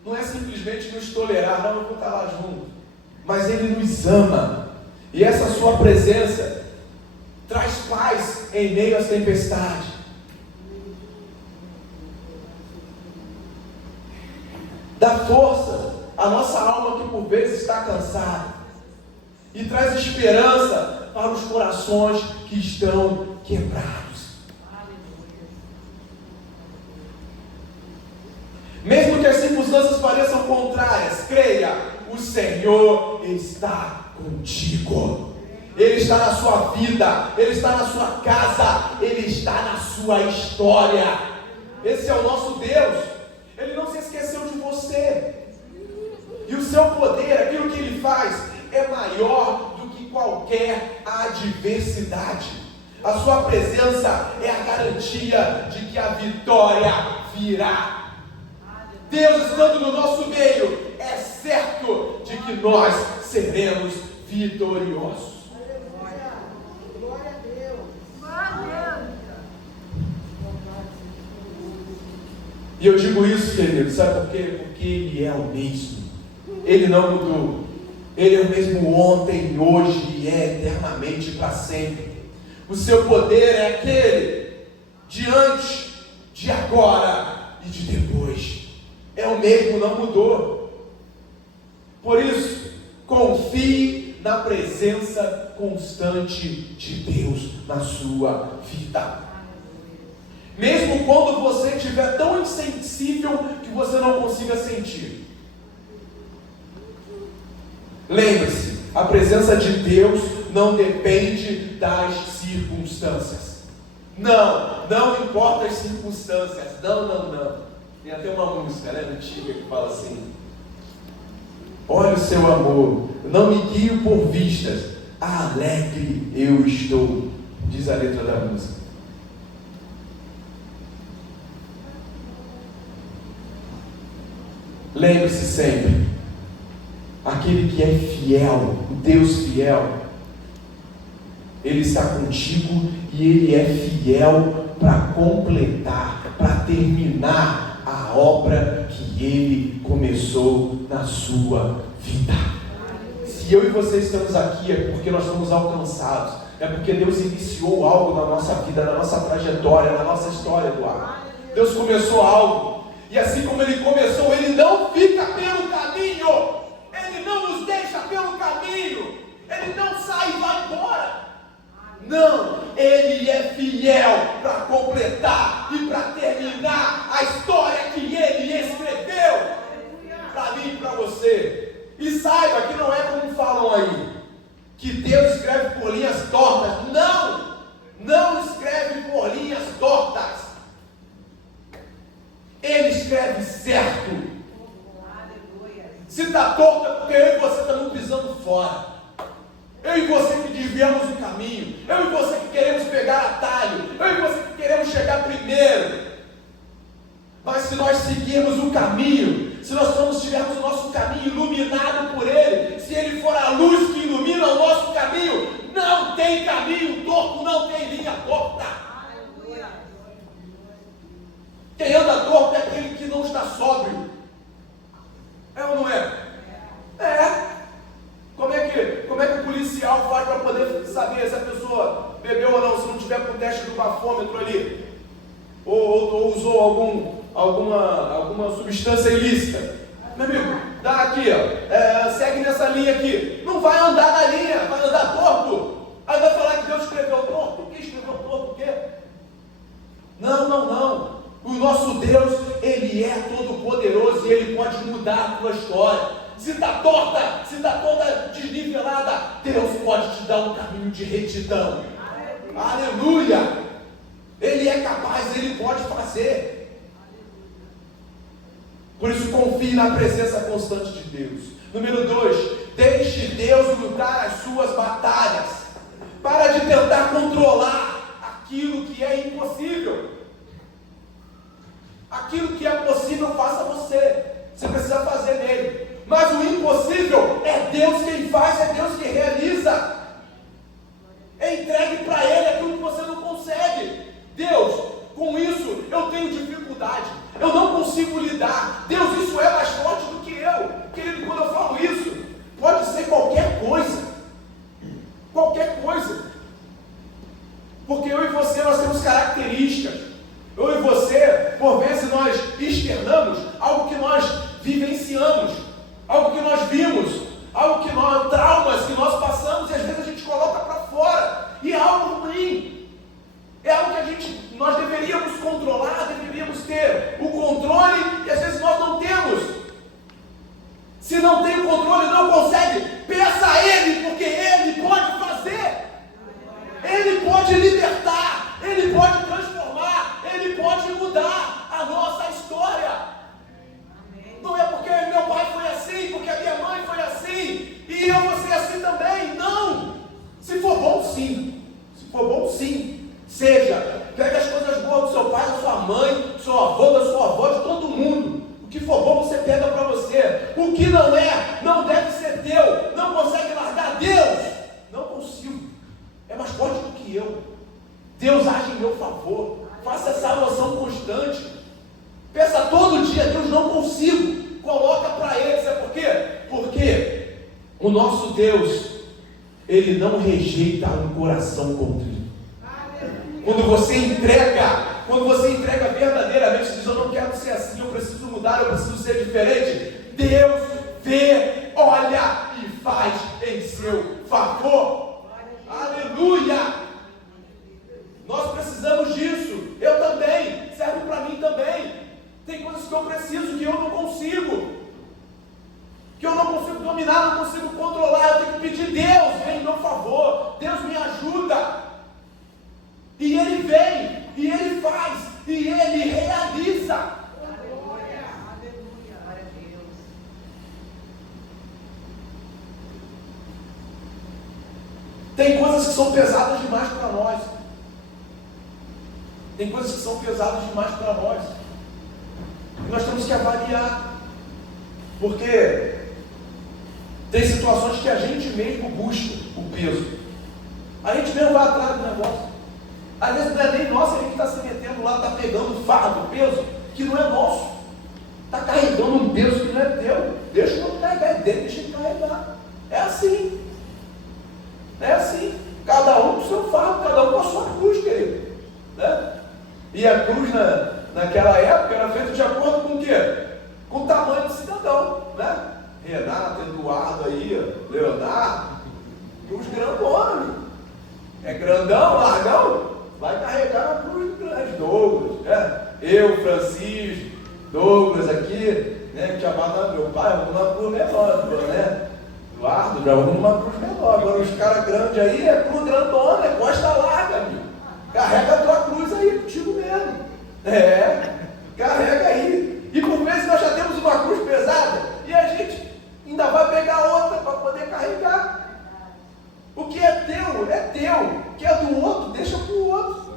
Não é simplesmente nos tolerar, não, eu vou estar lá junto. Mas Ele nos ama. E essa sua presença traz paz em meio às tempestades. dá força à nossa alma que por vezes está cansada, e traz esperança para os corações que estão quebrados. Mesmo que as circunstâncias pareçam contrárias, creia, o Senhor está contigo. Ele está na sua vida, Ele está na sua casa, Ele está na sua história. Esse é o nosso Deus. Ele não se esqueceu de você. E o seu poder, aquilo que Ele faz, é maior do que qualquer adversidade. A sua presença é a garantia de que a vitória virá. Deus estando no nosso meio, é certo de que nós seremos vitoriosos. Glória a Deus. E eu digo isso, querido, sabe por quê? Porque Ele é o mesmo. Ele não mudou. Ele é o mesmo ontem, hoje e é eternamente para sempre. O seu poder é aquele de antes, de agora e de depois. É o mesmo, não mudou. Por isso, confie na presença constante de Deus na sua vida. Mesmo quando você estiver tão insensível que você não consiga sentir. Lembre-se, a presença de Deus não depende das circunstâncias. Não importa as circunstâncias. Não. Tem até uma música, né, antiga, que fala assim: olha o seu amor, não me guio por vistas, alegre eu estou, diz a letra da música. Lembre-se sempre, aquele que é fiel, o Deus fiel, Ele está contigo e Ele é fiel para completar, para terminar a obra que Ele começou na sua vida. Se eu e você estamos aqui, é porque nós fomos alcançados, é porque Deus iniciou algo na nossa vida, na nossa trajetória, na nossa história, Eduardo. Deus começou algo, e assim como Ele começou, Ele não fica pelo caminho, Ele não nos deixa pelo caminho, Ele não sai e vai embora. Não, Ele é fiel para completar e para terminar a história que Ele escreveu para mim e para você. E saiba que não é como falam aí, que Deus escreve por linhas tortas. Não escreve por linhas tortas. Ele escreve certo. Se está torto é porque eu e você estamos pisando fora. Eu e você que desviamos o caminho, eu e você que queremos pegar atalho, eu e você que queremos chegar primeiro. Mas se nós seguirmos o caminho, se nós tivermos o nosso caminho iluminado por Ele, se Ele for a luz que ilumina o nosso caminho, não tem caminho torto, não tem linha torta. Quem anda torto é aquele que não está sóbrio. É ou não é? É. Como é que o policial faz para poder saber se a pessoa bebeu ou não, se não tiver com o teste do bafômetro ali? Ou usou alguma substância ilícita? Meu amigo, dá aqui, ó, segue nessa linha aqui. Não vai andar na linha, vai andar torto. Aí vai falar que Deus escreveu torto. O que escreveu torto? O quê? Não. O nosso Deus, Ele é todo poderoso e Ele pode mudar a tua história. Se está torta, se está toda desnivelada, Deus pode te dar um caminho de retidão. Aleluia! Ele é capaz, Ele pode fazer. Por isso confie na presença constante de Deus. Número 2, deixe Deus lutar as suas batalhas. Para de tentar controlar aquilo que é impossível. Aquilo que é possível, faça você. Você precisa fazer nele. Mas o impossível é Deus quem faz, é Deus quem realiza. Entregue para Ele aquilo que você não consegue. Deus, com isso eu tenho dificuldade, eu não consigo lidar. Deus, isso é mais forte do que eu. Querido, quando eu falo isso, pode ser qualquer coisa. Qualquer coisa. Porque eu e você, nós temos características. Eu e você, por vezes nós externamos algo que nós vivenciamos que eu. Deus age em meu favor. Faça essa oração constante. Peça todo dia, Deus, não consigo. Coloca para Ele, sabe por quê? Porque o nosso Deus, Ele não rejeita um coração contrito. Quando você entrega verdadeiramente, diz, eu não quero ser assim, eu preciso mudar, eu preciso ser diferente. Deus vê, olha e faz em seu favor. Aleluia! Nós precisamos disso. Eu também. Serve para mim também. Tem coisas que eu preciso que eu não consigo. Que eu não consigo dominar, não consigo controlar. Eu tenho que pedir, Deus, vem em meu favor. Deus me ajuda. E Ele vem, e Ele faz, e Ele realiza. Aleluia. Aleluia. Glória a Deus. Tem coisas que são pesadas demais para nós. Tem coisas que são pesadas demais para nós. E nós temos que avaliar. Porque tem situações que a gente mesmo busca o peso. A gente mesmo vai atrás do negócio. Às vezes não é nem nosso, a gente está se metendo lá, está pegando fardo, peso, que não é nosso. Está carregando um peso que não é teu. Deixa o outro carregar, é dele, deixa ele carregar. É assim. É assim. Cada um com o seu fardo, cada um com a sua cruz, querido. Né? E a cruz naquela época era feita de acordo com o quê? Com o tamanho do cidadão, né? Renato, Eduardo aí, Leonardo, cruz grandona, é grandão, largão, vai carregar a cruz grande, Douglas, né? Eu, Francisco, Douglas aqui, né? Que chamava meu pai, vamos numa cruz menor, né? Eduardo, já vamos numa cruz menor, agora os caras grandes aí, é cruz grandona, é costa larga, amigo. Carrega a tua cruz aí contigo mesmo. Carrega aí. E por vezes nós já temos uma cruz pesada e a gente ainda vai pegar outra para poder carregar. O que é teu, é teu. O que é do outro, deixa para o outro.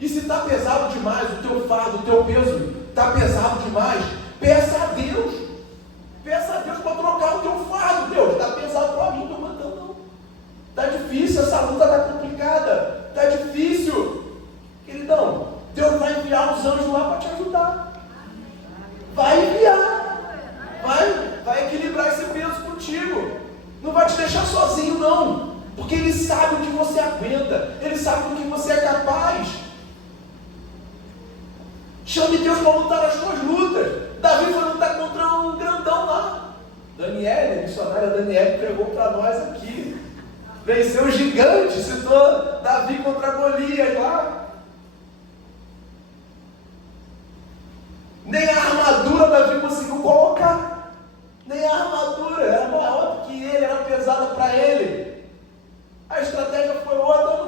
E se está pesado demais, o teu fardo, o teu peso está pesado demais, peça a Deus. Peça a Deus para trocar o teu fardo. Deus, está pesado para mim, não estou mandando não. Está difícil, essa luta está complicada. Está difícil. Queridão, Deus vai enviar os anjos lá para te ajudar. Vai enviar. Vai equilibrar esse peso contigo. Não vai te deixar sozinho, não. Porque Ele sabe o que você aguenta. Ele sabe do que você é capaz. Chame Deus para lutar as suas lutas. Davi foi lutar contra um grandão lá. Daniela, a missionária Daniela, pregou para nós aqui. Venceu o gigante, citou Davi contra Golias lá. Nem a armadura Davi conseguiu colocar. Nem a armadura, era maior do que ele, era pesada para ele. A estratégia foi outra,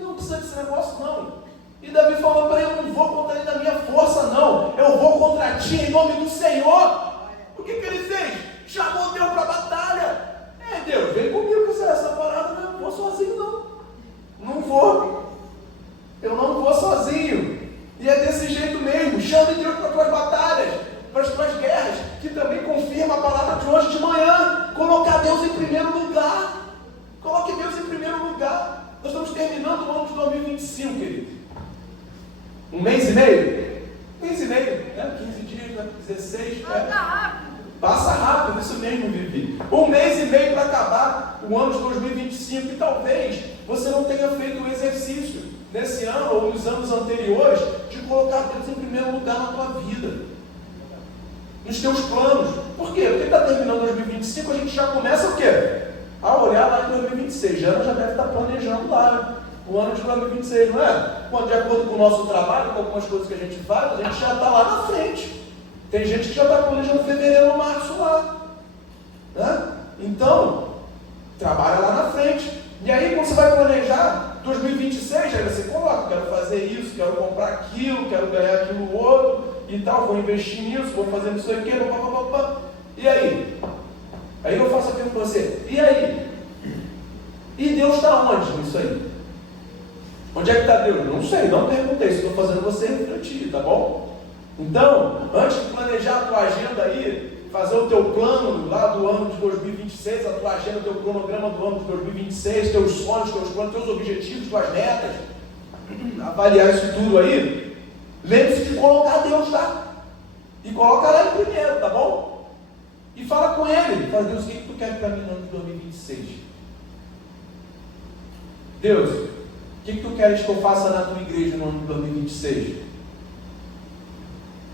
não precisa desse negócio não. E Davi falou para ele, eu não vou contra ele na minha força não, eu vou contra ti em nome do Senhor. O que ele fez? Chamou Deus para a batalha. Deus, vem comigo com essa parada, eu não vou sozinho não. Não vou. Eu não vou sozinho. E é desse jeito mesmo. Chame Deus para as tuas batalhas, para as tuas guerras, que também confirma a palavra de hoje de manhã. Colocar Deus em primeiro lugar. Coloque Deus em primeiro lugar. Nós estamos terminando o ano de 2025, querido. Um mês e meio? Um mês e meio, né? 15 dias, né? 16. Anda rápido. Passa rápido, isso mesmo, Vivi. Um mês e meio para acabar o ano de 2025 e talvez você não tenha feito o exercício nesse ano ou nos anos anteriores de colocar Deus em primeiro lugar na tua vida, nos teus planos. Por quê? Porque está terminando 2025, a gente já começa o quê? A olhar lá em 2026. Já deve estar planejando lá o ano de 2026, não é? De acordo com o nosso trabalho, com algumas coisas que a gente faz, a gente já está lá na frente. Tem gente que já está planejando fevereiro ou março lá, né? Então, trabalha lá na frente. E aí, quando você vai planejar 2026, aí você coloca, quero fazer isso, quero comprar aquilo, quero ganhar aquilo outro e tal, vou investir nisso, vou fazer isso aqui, papapá. E aí? Aí eu faço aquilo com você. E aí? E Deus está onde nisso aí? Onde é que está Deus? Não sei, não perguntei, estou fazendo você refletir, tá bom? Então, antes de planejar a tua agenda aí, fazer o teu plano lá do ano de 2026, a tua agenda, o teu cronograma do ano de 2026, teus sonhos, teus planos, teus objetivos, tuas metas, avaliar isso tudo aí, lembre-se de colocar Deus lá. E coloca lá em primeiro, tá bom? E fala com ele. Fala, Deus, o que tu quer para mim no ano de 2026? Deus, o que tu queres que eu faça na tua igreja no ano de 2026?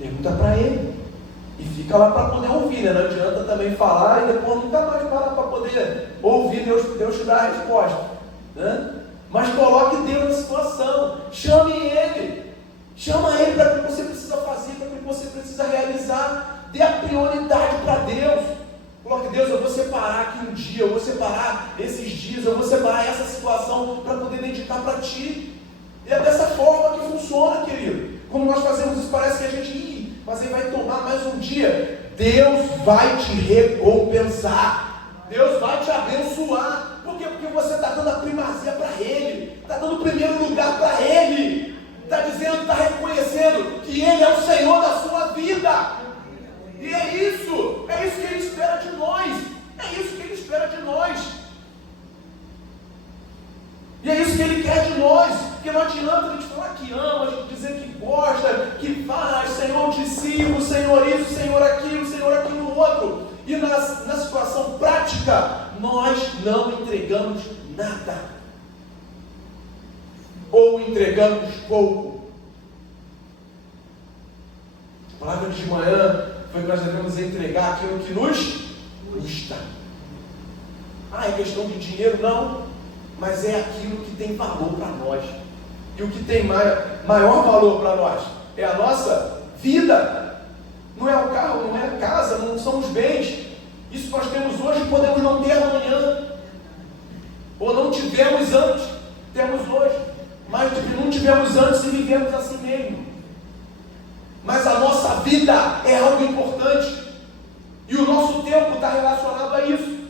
Pergunta para ele. E fica lá para poder ouvir, né? Não adianta também falar e depois nunca mais parar para poder ouvir Deus te dar a resposta, né? Mas coloque Deus na situação. Chame ele. Chama ele para o que você precisa fazer, para o que você precisa realizar. Dê a prioridade para Deus. Coloque, Deus, eu vou separar aqui um dia, eu vou separar esses dias, eu vou separar essa situação para poder dedicar para Ti. E é dessa forma que funciona, querido. Quando nós fazemos isso, parece que a gente, mas aí vai tomar mais um dia. Deus vai te recompensar. Deus vai te abençoar. Por quê? Porque você está dando a primazia para Ele. Está dando o primeiro lugar para Ele. Está dizendo, está reconhecendo que Ele é o Senhor da sua vida. E é isso que Ele espera de nós. É isso que Ele espera de nós. E é isso que Ele quer de nós. Porque não adianta a gente falar que ama, a gente dizer que gosta, que faz, Senhor, te sirvo, Senhor isso, Senhor aquilo outro. E na situação prática, nós não entregamos nada. Ou entregamos pouco. A palavra de manhã foi que nós devemos entregar aquilo que nos custa. É questão de dinheiro? Não. Mas é aquilo que tem valor para nós. E o que tem maior valor para nós é a nossa vida. Não é o carro, não é a casa, não são os bens. Isso nós temos hoje e podemos não ter amanhã. Ou não tivemos antes, temos hoje. Mas não tivemos antes e vivemos assim mesmo. Mas a nossa vida é algo importante. E o nosso tempo está relacionado a isso.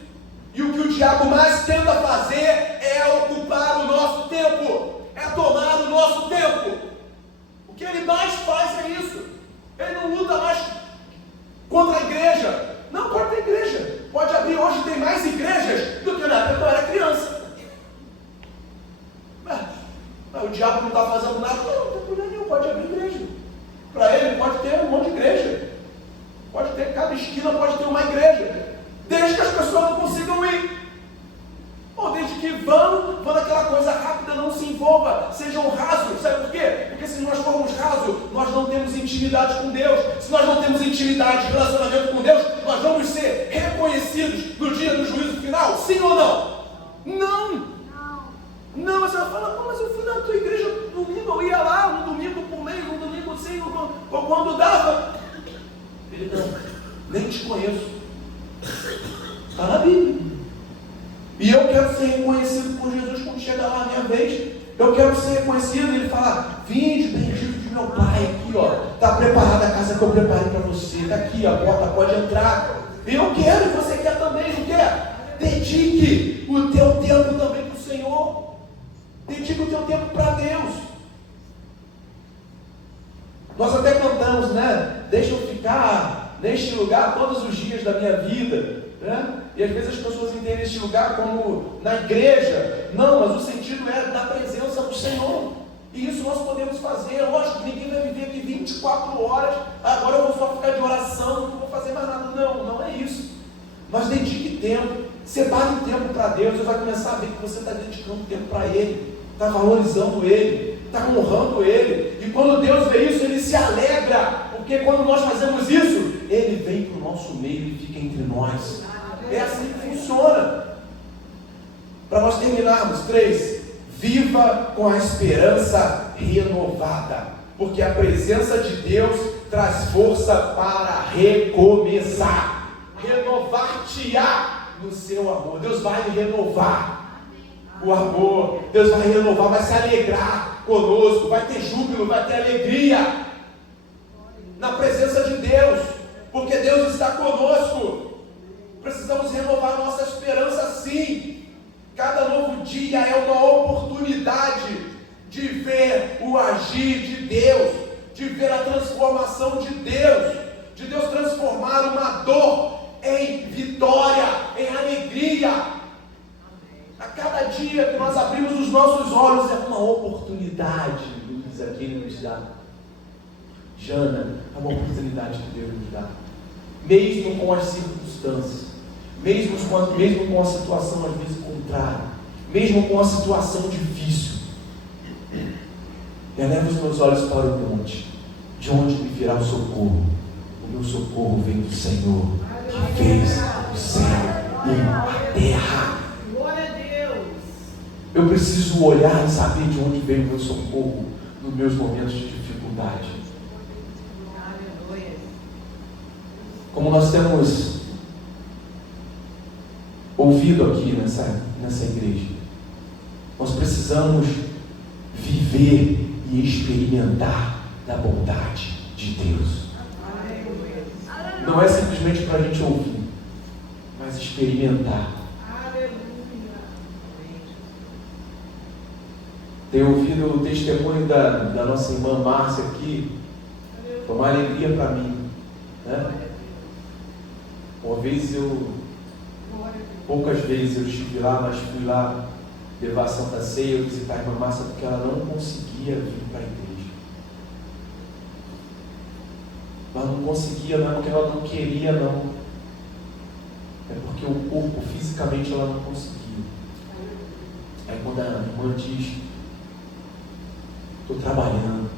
E o que o diabo mais tenta fazer é ocupar o nosso tempo. É tomar o nosso tempo. O que ele mais faz é isso. Ele não luta mais contra a igreja. Não, pode ter igreja. Pode abrir. Hoje tem mais igrejas do que na época que eu era criança. Mas o diabo não está fazendo nada. Não tem problema nenhum. Pode abrir igreja. Para ele pode ter um monte de igreja. Pode ter, cada esquina pode ter uma igreja. Desde que as pessoas não consigam ir. Ou desde que vão naquela coisa rápida, não se envolva, sejam rasos. Sabe por quê? Porque se nós formos rasos, nós não temos intimidade com Deus. Se nós não temos intimidade, relacionamento com Deus, nós vamos ser reconhecidos no dia do juízo final? Sim ou não? Não! Não, você vai falar, mas eu fui na tua igreja no domingo, eu ia lá, um domingo por mês, um domingo sim, ou quando dava. Ele não, nem te conheço. Está na Bíblia. E eu quero ser reconhecido por Jesus quando chegar lá a minha vez. Eu quero ser reconhecido. Ele fala, vinde, bendito de meu Pai. Aqui, ó, está preparada a casa que eu preparei para você. Está aqui, a porta pode entrar. Eu quero, e você quer também, não quer? Dedique o teu tempo também para o Senhor. Dedique o teu tempo para Deus. Nós até cantamos, né? Deixa eu ficar neste lugar todos os dias da minha vida, né? E às vezes as pessoas entendem este lugar como na igreja. Não, mas o sentido é da presença do Senhor. E isso nós podemos fazer. Lógico que ninguém vai viver aqui 24 horas. Agora eu vou só ficar de oração, não vou fazer mais nada. Não, não é isso. Mas dedique tempo. Separe tempo para Deus. Você vai começar a ver que você está dedicando tempo para Ele. Está valorizando Ele. Está honrando Ele. E quando Deus vê isso, Ele se alegra. Porque quando nós fazemos isso, Ele vem para o nosso meio e fica entre nós. É assim que funciona. Para nós terminarmos, 3. Viva com a esperança renovada. Porque a presença de Deus traz força para recomeçar. Renovar-te-á no seu amor. Deus vai renovar o amor. Deus vai renovar, vai se alegrar conosco. Vai ter júbilo, vai ter alegria na presença de Deus. Porque Deus está conosco. Precisamos renovar nossa esperança sim. Cada novo dia é uma oportunidade de ver o agir de Deus, de ver a transformação de Deus, de Deus transformar uma dor em vitória, em alegria. A cada dia que nós abrimos os nossos olhos é uma oportunidade, Luísa, que Ele nos dá. Jana, é uma oportunidade que Deus nos dá. Mesmo com as circunstâncias, mesmo com a situação às vezes contrária, mesmo com a situação difícil, eleva os meus olhos para o monte, de onde me virá o socorro. O meu socorro vem do Senhor, que fez o céu e a terra. Glória a Deus. Eu preciso olhar e saber de onde vem o meu socorro nos meus momentos de dificuldade. Como nós temos ouvido aqui nessa igreja, nós precisamos viver e experimentar da bondade de Deus. Não é simplesmente para a gente ouvir, mas experimentar. Ter ouvido o testemunho da nossa irmã Márcia aqui, foi uma alegria para mim, né? Poucas vezes eu estive lá, mas fui lá levar a Santa Ceia, visitar a irmã Márcia, porque ela não conseguia vir para a igreja. Ela não conseguia, não é porque ela não queria, não. É porque o corpo, fisicamente, ela não conseguia. Aí quando a irmã diz, estou trabalhando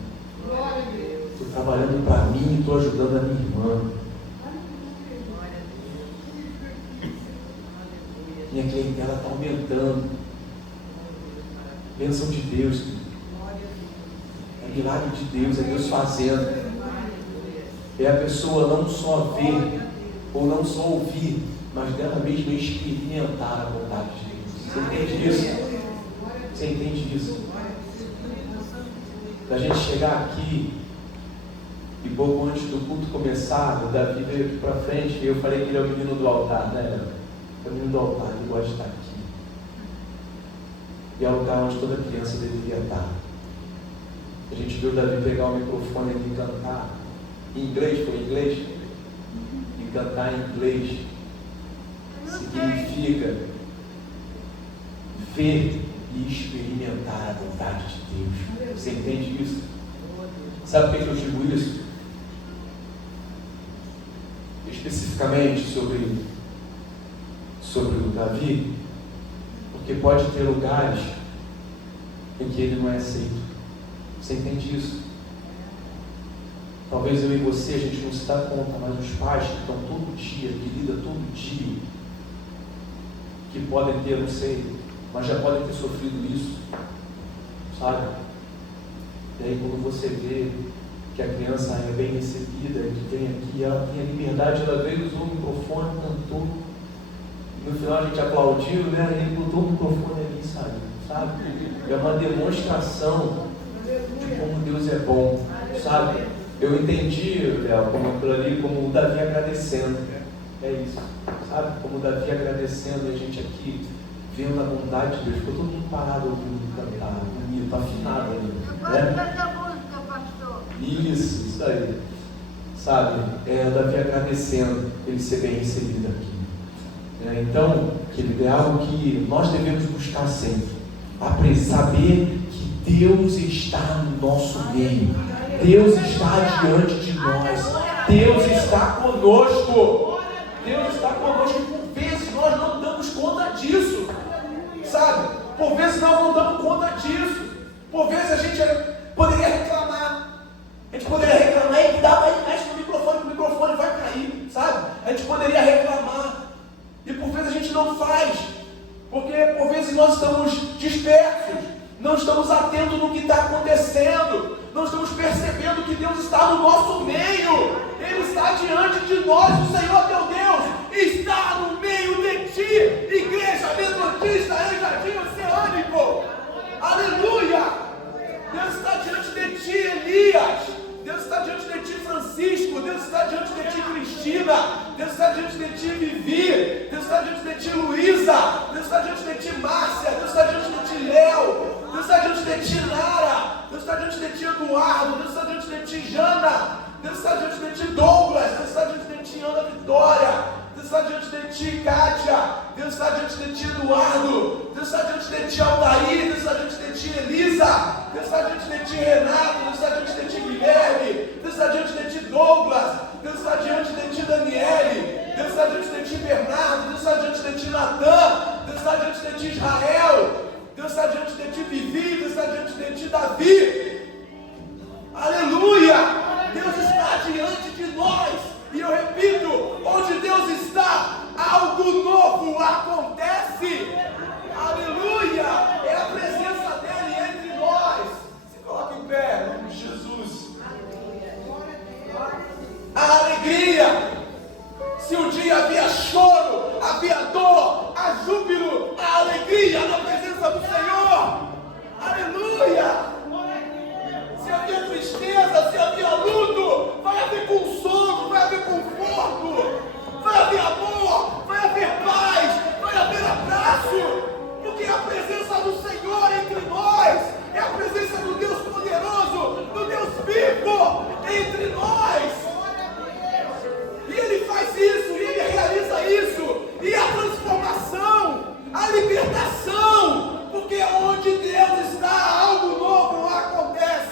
para mim, estou ajudando a minha irmã. Minha clientela está aumentando. Bênção de Deus. É milagre de Deus, é Deus fazendo. É a pessoa não só ver, ou não só ouvir, mas dela mesma experimentar a vontade de Deus. Você entende isso? Você entende isso? Da gente chegar aqui, e pouco antes do culto começar, o Davi veio aqui para frente, e eu falei que ele é o menino do altar, né? É o menino do altar, ele gosta de estar aqui. E é o lugar onde toda criança deveria estar. A gente viu o Davi pegar o microfone aqui e cantar. Em inglês, foi em inglês? E cantar em inglês significa ver e experimentar a vontade de Deus. Você entende isso? Sabe por que eu digo isso? Especificamente sobre o Davi, porque pode ter lugares em que ele não é aceito. Você entende isso? Talvez eu e você, a gente não se dá conta, mas os pais que estão todo dia, que lidam todo dia, que podem ter, não sei, mas já podem ter sofrido isso, sabe? E aí quando você vê que a criança é bem recebida, que vem aqui, ela tem a liberdade, ela veio, usou o microfone, cantou, e no final a gente aplaudiu, né? E ele botou o microfone ali, sabe? É uma demonstração de como Deus é bom, sabe? Eu entendi, Léo, como aquilo ali, como o Davi agradecendo. É isso, sabe? Como o Davi agradecendo e a gente aqui vendo a bondade de Deus. Ficou todo mundo parado ouvindo cantar, bonito, afinado ali. Né? Isso aí. Sabe? É o Davi agradecendo ele ser bem recebido aqui. Então, querido, é algo que nós devemos buscar sempre. Saber que Deus está no nosso meio. Deus está diante de nós. Deus está conosco. Deus está conosco. E por vezes nós não damos conta disso. Sabe? Por vezes nós não damos conta disso. Por vezes a gente poderia reclamar. A gente poderia reclamar e dá mais no microfone, que o microfone vai cair. Sabe? A gente poderia reclamar. E por vezes a gente não faz. Porque por vezes nós estamos dispersos. Não estamos atentos no que está acontecendo. Não estamos percebendo que Deus está no nosso meio. Ele está diante de nós. O Senhor teu Deus está no meio de ti. Igreja Metodista em Jardim Oceânico. Aleluia. Deus está diante de ti, Elias. Deus está diante de ti, Francisco. Deus está diante de ti, Cristina. Deus está diante de ti, Vivi. Deus está diante de ti, Luísa. Deus está diante de ti, Márcia. Deus está diante de ti, Léo. Deus está diante de ti, Deus está diante de ti, Eduardo. Deus está diante de ti, Jana. Deus está diante de ti, Douglas. Deus está está diante de ti, Kátia. Deus está diante de ti, Eduardo. Deus está diante de ti, Altair. Deus está diante de ti, Elisa. Deus está diante de ti, Renato. Deus está diante de ti, Guilherme. Deus está diante de ti, Douglas. Deus está diante de ti, Daniele. Deus está diante de ti, Bernardo. Deus está diante de ti, Natan. Deus está diante de ti, Israel. Deus está diante de ti, Vivi. Deus está diante de ti, Davi. Aleluia! Deus está diante de nós. E eu repito, onde Deus está, algo novo acontece. Aleluia! É a presença dele entre nós. Se coloca em pé, em nome de Jesus. A alegria. Se um dia havia choro, havia dor, há júbilo, há alegria na presença do Senhor. Aleluia! Se havia tristeza, se havia luto, vai haver consolo, vai haver conforto, vai haver amor, vai haver paz, vai haver abraço, porque é a presença do Senhor entre nós, é a presença do Deus poderoso, do Deus vivo entre nós. E Ele faz isso, e Ele realiza isso, e a transformação, a libertação, porque onde Deus está, algo novo acontece.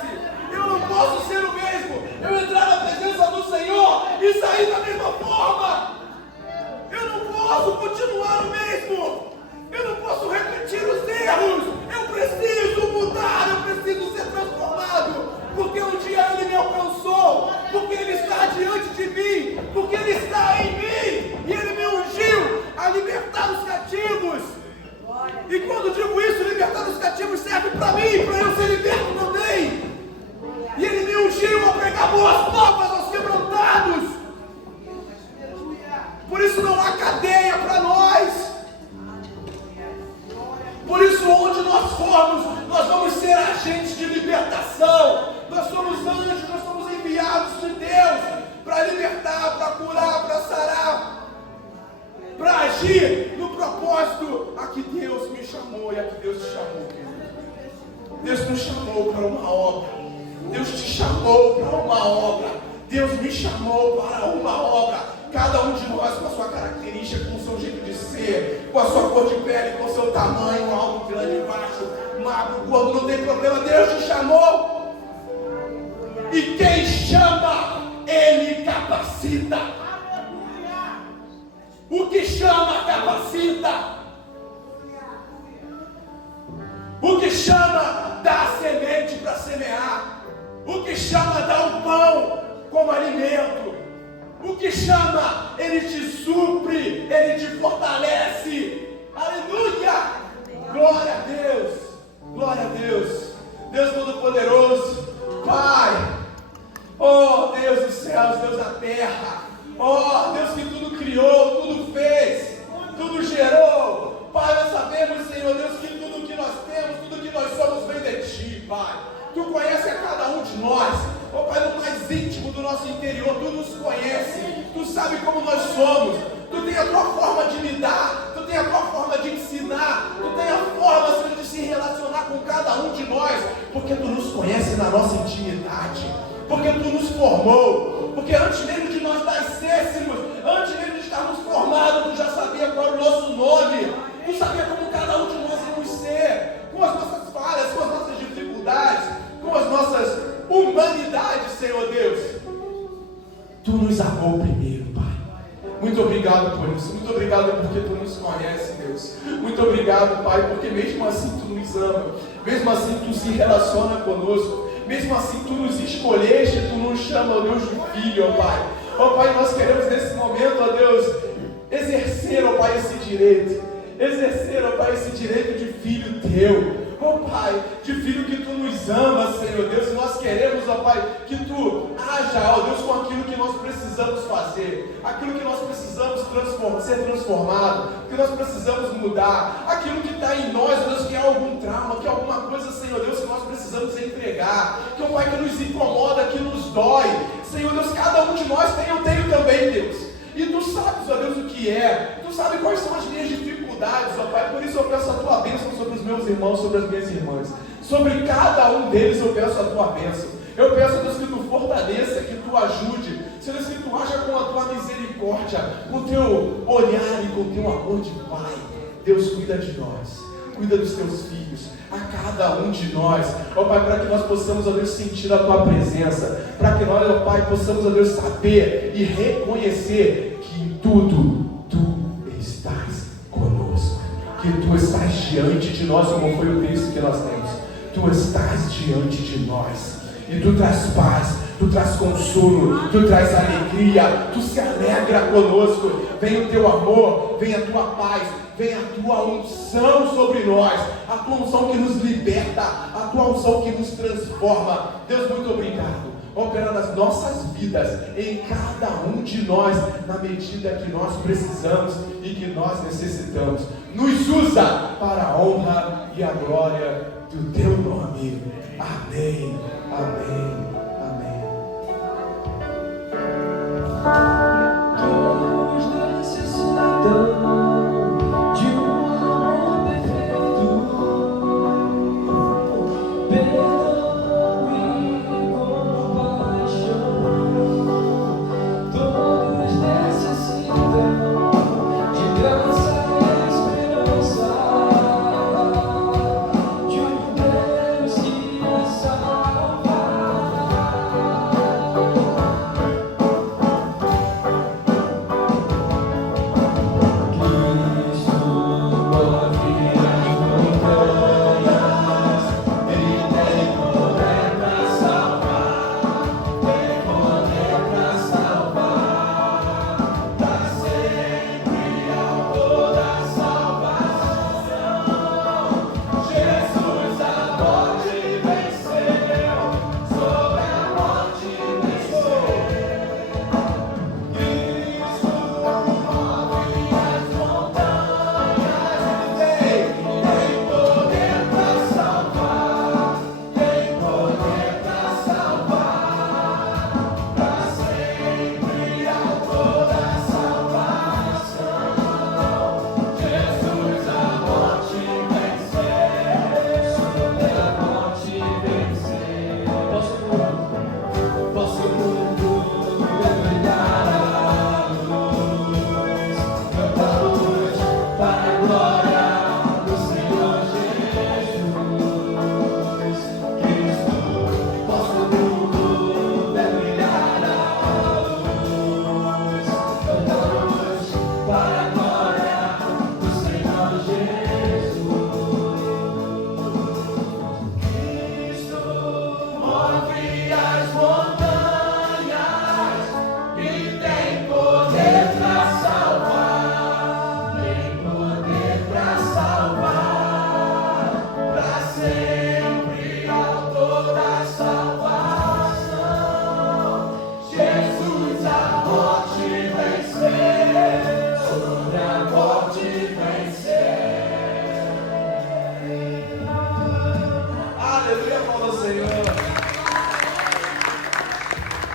Eu não posso ser o mesmo, eu entrar na presença do Senhor e sair da mesma forma. Eu não posso continuar o mesmo, eu não posso repetir os erros. Eu preciso mudar, eu preciso ser transformado, porque um dia Ele me alcançou, porque Ele está diante de mim, porque Ele está em mim, e Ele me ungiu a libertar os cativos. E quando digo isso, libertar os cativos serve para mim, para eu ser liberto também. E Ele me ungiu a pregar boas novas aos quebrantados. Por isso não há cadeia para nós. Por isso onde nós formos, nós vamos ser agentes de libertação. Nós somos anjos, nós somos enviados de Deus para libertar, para curar, para sarar, para agir no propósito a que Deus me chamou e a que Deus te chamou. Deus nos chamou para uma obra. Deus te chamou para uma obra. Deus me chamou para uma obra. Cada um de nós com a sua característica, com o seu jeito de ser, com a sua cor de pele, com o seu tamanho, alto, grande, baixo, magro, gordo, não tem problema. Deus te chamou. E quem chama, Ele capacita. O que chama, capacita. O que chama, dá a semente para semear. O que chama, dá o pão como alimento. O que chama, Ele te supre, Ele te fortalece. Aleluia! Glória a Deus! Glória a Deus! Deus Todo-Poderoso, Pai, oh Deus dos céus, Deus da terra, oh Deus que tudo criou, tudo fez, tudo gerou. Pai, nós sabemos, Senhor Deus, que tudo que nós temos, tudo que nós somos vem de Ti, Pai. Tu conheces a cada um de nós, oh Pai, no mais íntimo do nosso interior, Tu nos conhece, Tu sabe como nós somos, Tu tem a Tua forma de lidar, Tu tem a Tua forma de ensinar, Tu tem a forma, Senhor, de se relacionar com cada um de nós, porque Tu nos conhece na nossa intimidade, porque Tu nos formou, porque antes mesmo de nós nascêssemos, antes mesmo de estarmos formados, Tu já sabia qual era o nosso nome, Tu sabia como cada um de nós íamos ser, com as nossas falhas, com as nossas dificuldades, com as nossas humanidades, Senhor Deus. Tu nos amou primeiro, Pai. Muito obrigado por isso. Muito obrigado porque Tu nos conhece, Deus. Muito obrigado, Pai, porque mesmo assim Tu nos ama. Mesmo assim Tu se relaciona conosco. Mesmo assim Tu nos escolheste, Tu nos chama, ó Deus, de filho, ó Pai. Ó Pai, nós queremos nesse momento, ó Deus, exercer, ó Pai, esse direito. Exercer, ó Pai, esse direito de filho Teu. Ó Pai, de filho que Tu nos ama, Senhor Deus, e nós queremos, ó Pai, que Tu haja, ó Deus, com aquilo que nós precisamos fazer, aquilo que nós precisamos ser transformado, que nós precisamos mudar, aquilo que está em nós, ó Deus, que é algum trauma, que é alguma coisa, Senhor Deus, que nós precisamos entregar, que, ó Pai, que nos incomoda, que nos dói, Senhor Deus, cada um de nós tem, eu tenho também, Deus. E Tu sabes, ó Deus, o que é. Tu sabes quais são as minhas dificuldades, ó Pai. Por isso eu peço a Tua bênção sobre os meus irmãos, sobre as minhas irmãs. Sobre cada um deles eu peço a Tua bênção. Eu peço, Deus, que Tu fortaleça, que Tu ajude. Senhor Deus, que Tu haja com a Tua misericórdia, com o Teu olhar e com o Teu amor de Pai. Deus, cuida de nós, cuida dos Teus filhos, a cada um de nós, ó Pai, para que nós possamos, ó Deus, sentir a Tua presença, para que nós, ó Pai, possamos, ó Deus, saber e reconhecer que em tudo Tu estás conosco, que Tu estás diante de nós, como foi o texto que nós temos. Tu estás diante de nós, e Tu traz paz, Tu traz consolo, Tu traz alegria, Tu se alegra conosco. Vem o Teu amor, vem a Tua paz, vem a Tua unção sobre nós, a Tua unção que nos liberta, a Tua unção que nos transforma. Deus, muito obrigado. Opera nas nossas vidas, em cada um de nós, na medida que nós precisamos e que nós necessitamos. Nos usa para a honra e a glória do Teu nome. Amém, amém, amém. Todos necessitam de um amor perfeito, perdão e compaixão. Todos necessitam de graça e esperança, de um Deus que salva.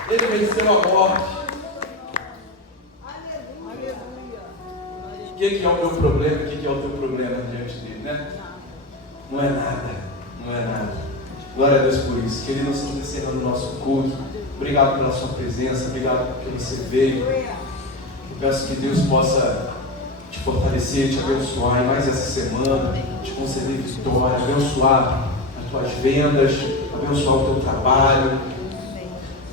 Ele venceu a morte. O que é o meu problema? O que é o teu problema diante dele, né? Não é nada, não é nada. Glória a Deus por isso. Querido, nós estamos encerrando o nosso culto. Obrigado pela sua presença, obrigado porque você veio. Eu peço que Deus possa te fortalecer, te abençoar em mais essa semana, te conceder vitória, abençoar as tuas vendas, abençoar o teu trabalho,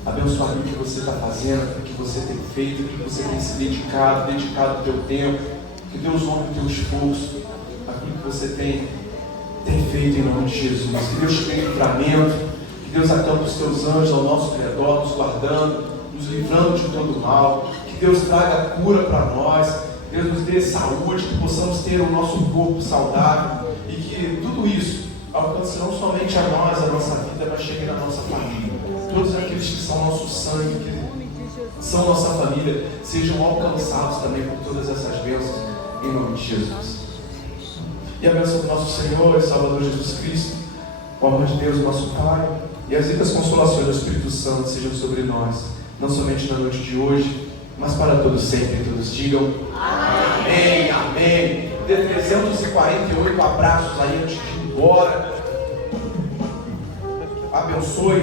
abençoar aquilo que você está fazendo, aquilo que você tem feito, aquilo que você tem se dedicado o teu tempo. Que Deus honre o teu esforço, aquilo que você tem feito em nome de Jesus. Que Deus te dê livramento, que Deus acampe os teus anjos ao nosso redor, nos guardando, nos livrando de todo mal. Que Deus traga cura para nós, que Deus nos dê saúde, que possamos ter o nosso corpo saudável e que tudo isso alcance não somente a nós, a nossa vida, mas chegue na nossa família. Todos aqueles que são nosso sangue, que são nossa família, sejam alcançados também por todas essas bênçãos, em nome de Jesus. E a bênção do nosso Senhor e Salvador Jesus Cristo, o amor de Deus, nosso Pai, e as ricas consolações do Espírito Santo sejam sobre nós, não somente na noite de hoje, mas para todos sempre. Todos digam amém, amém. Dê 348 abraços aí antes de ir embora. Abençoe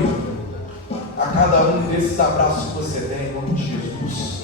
a cada um desses abraços que você tem, em nome de Jesus.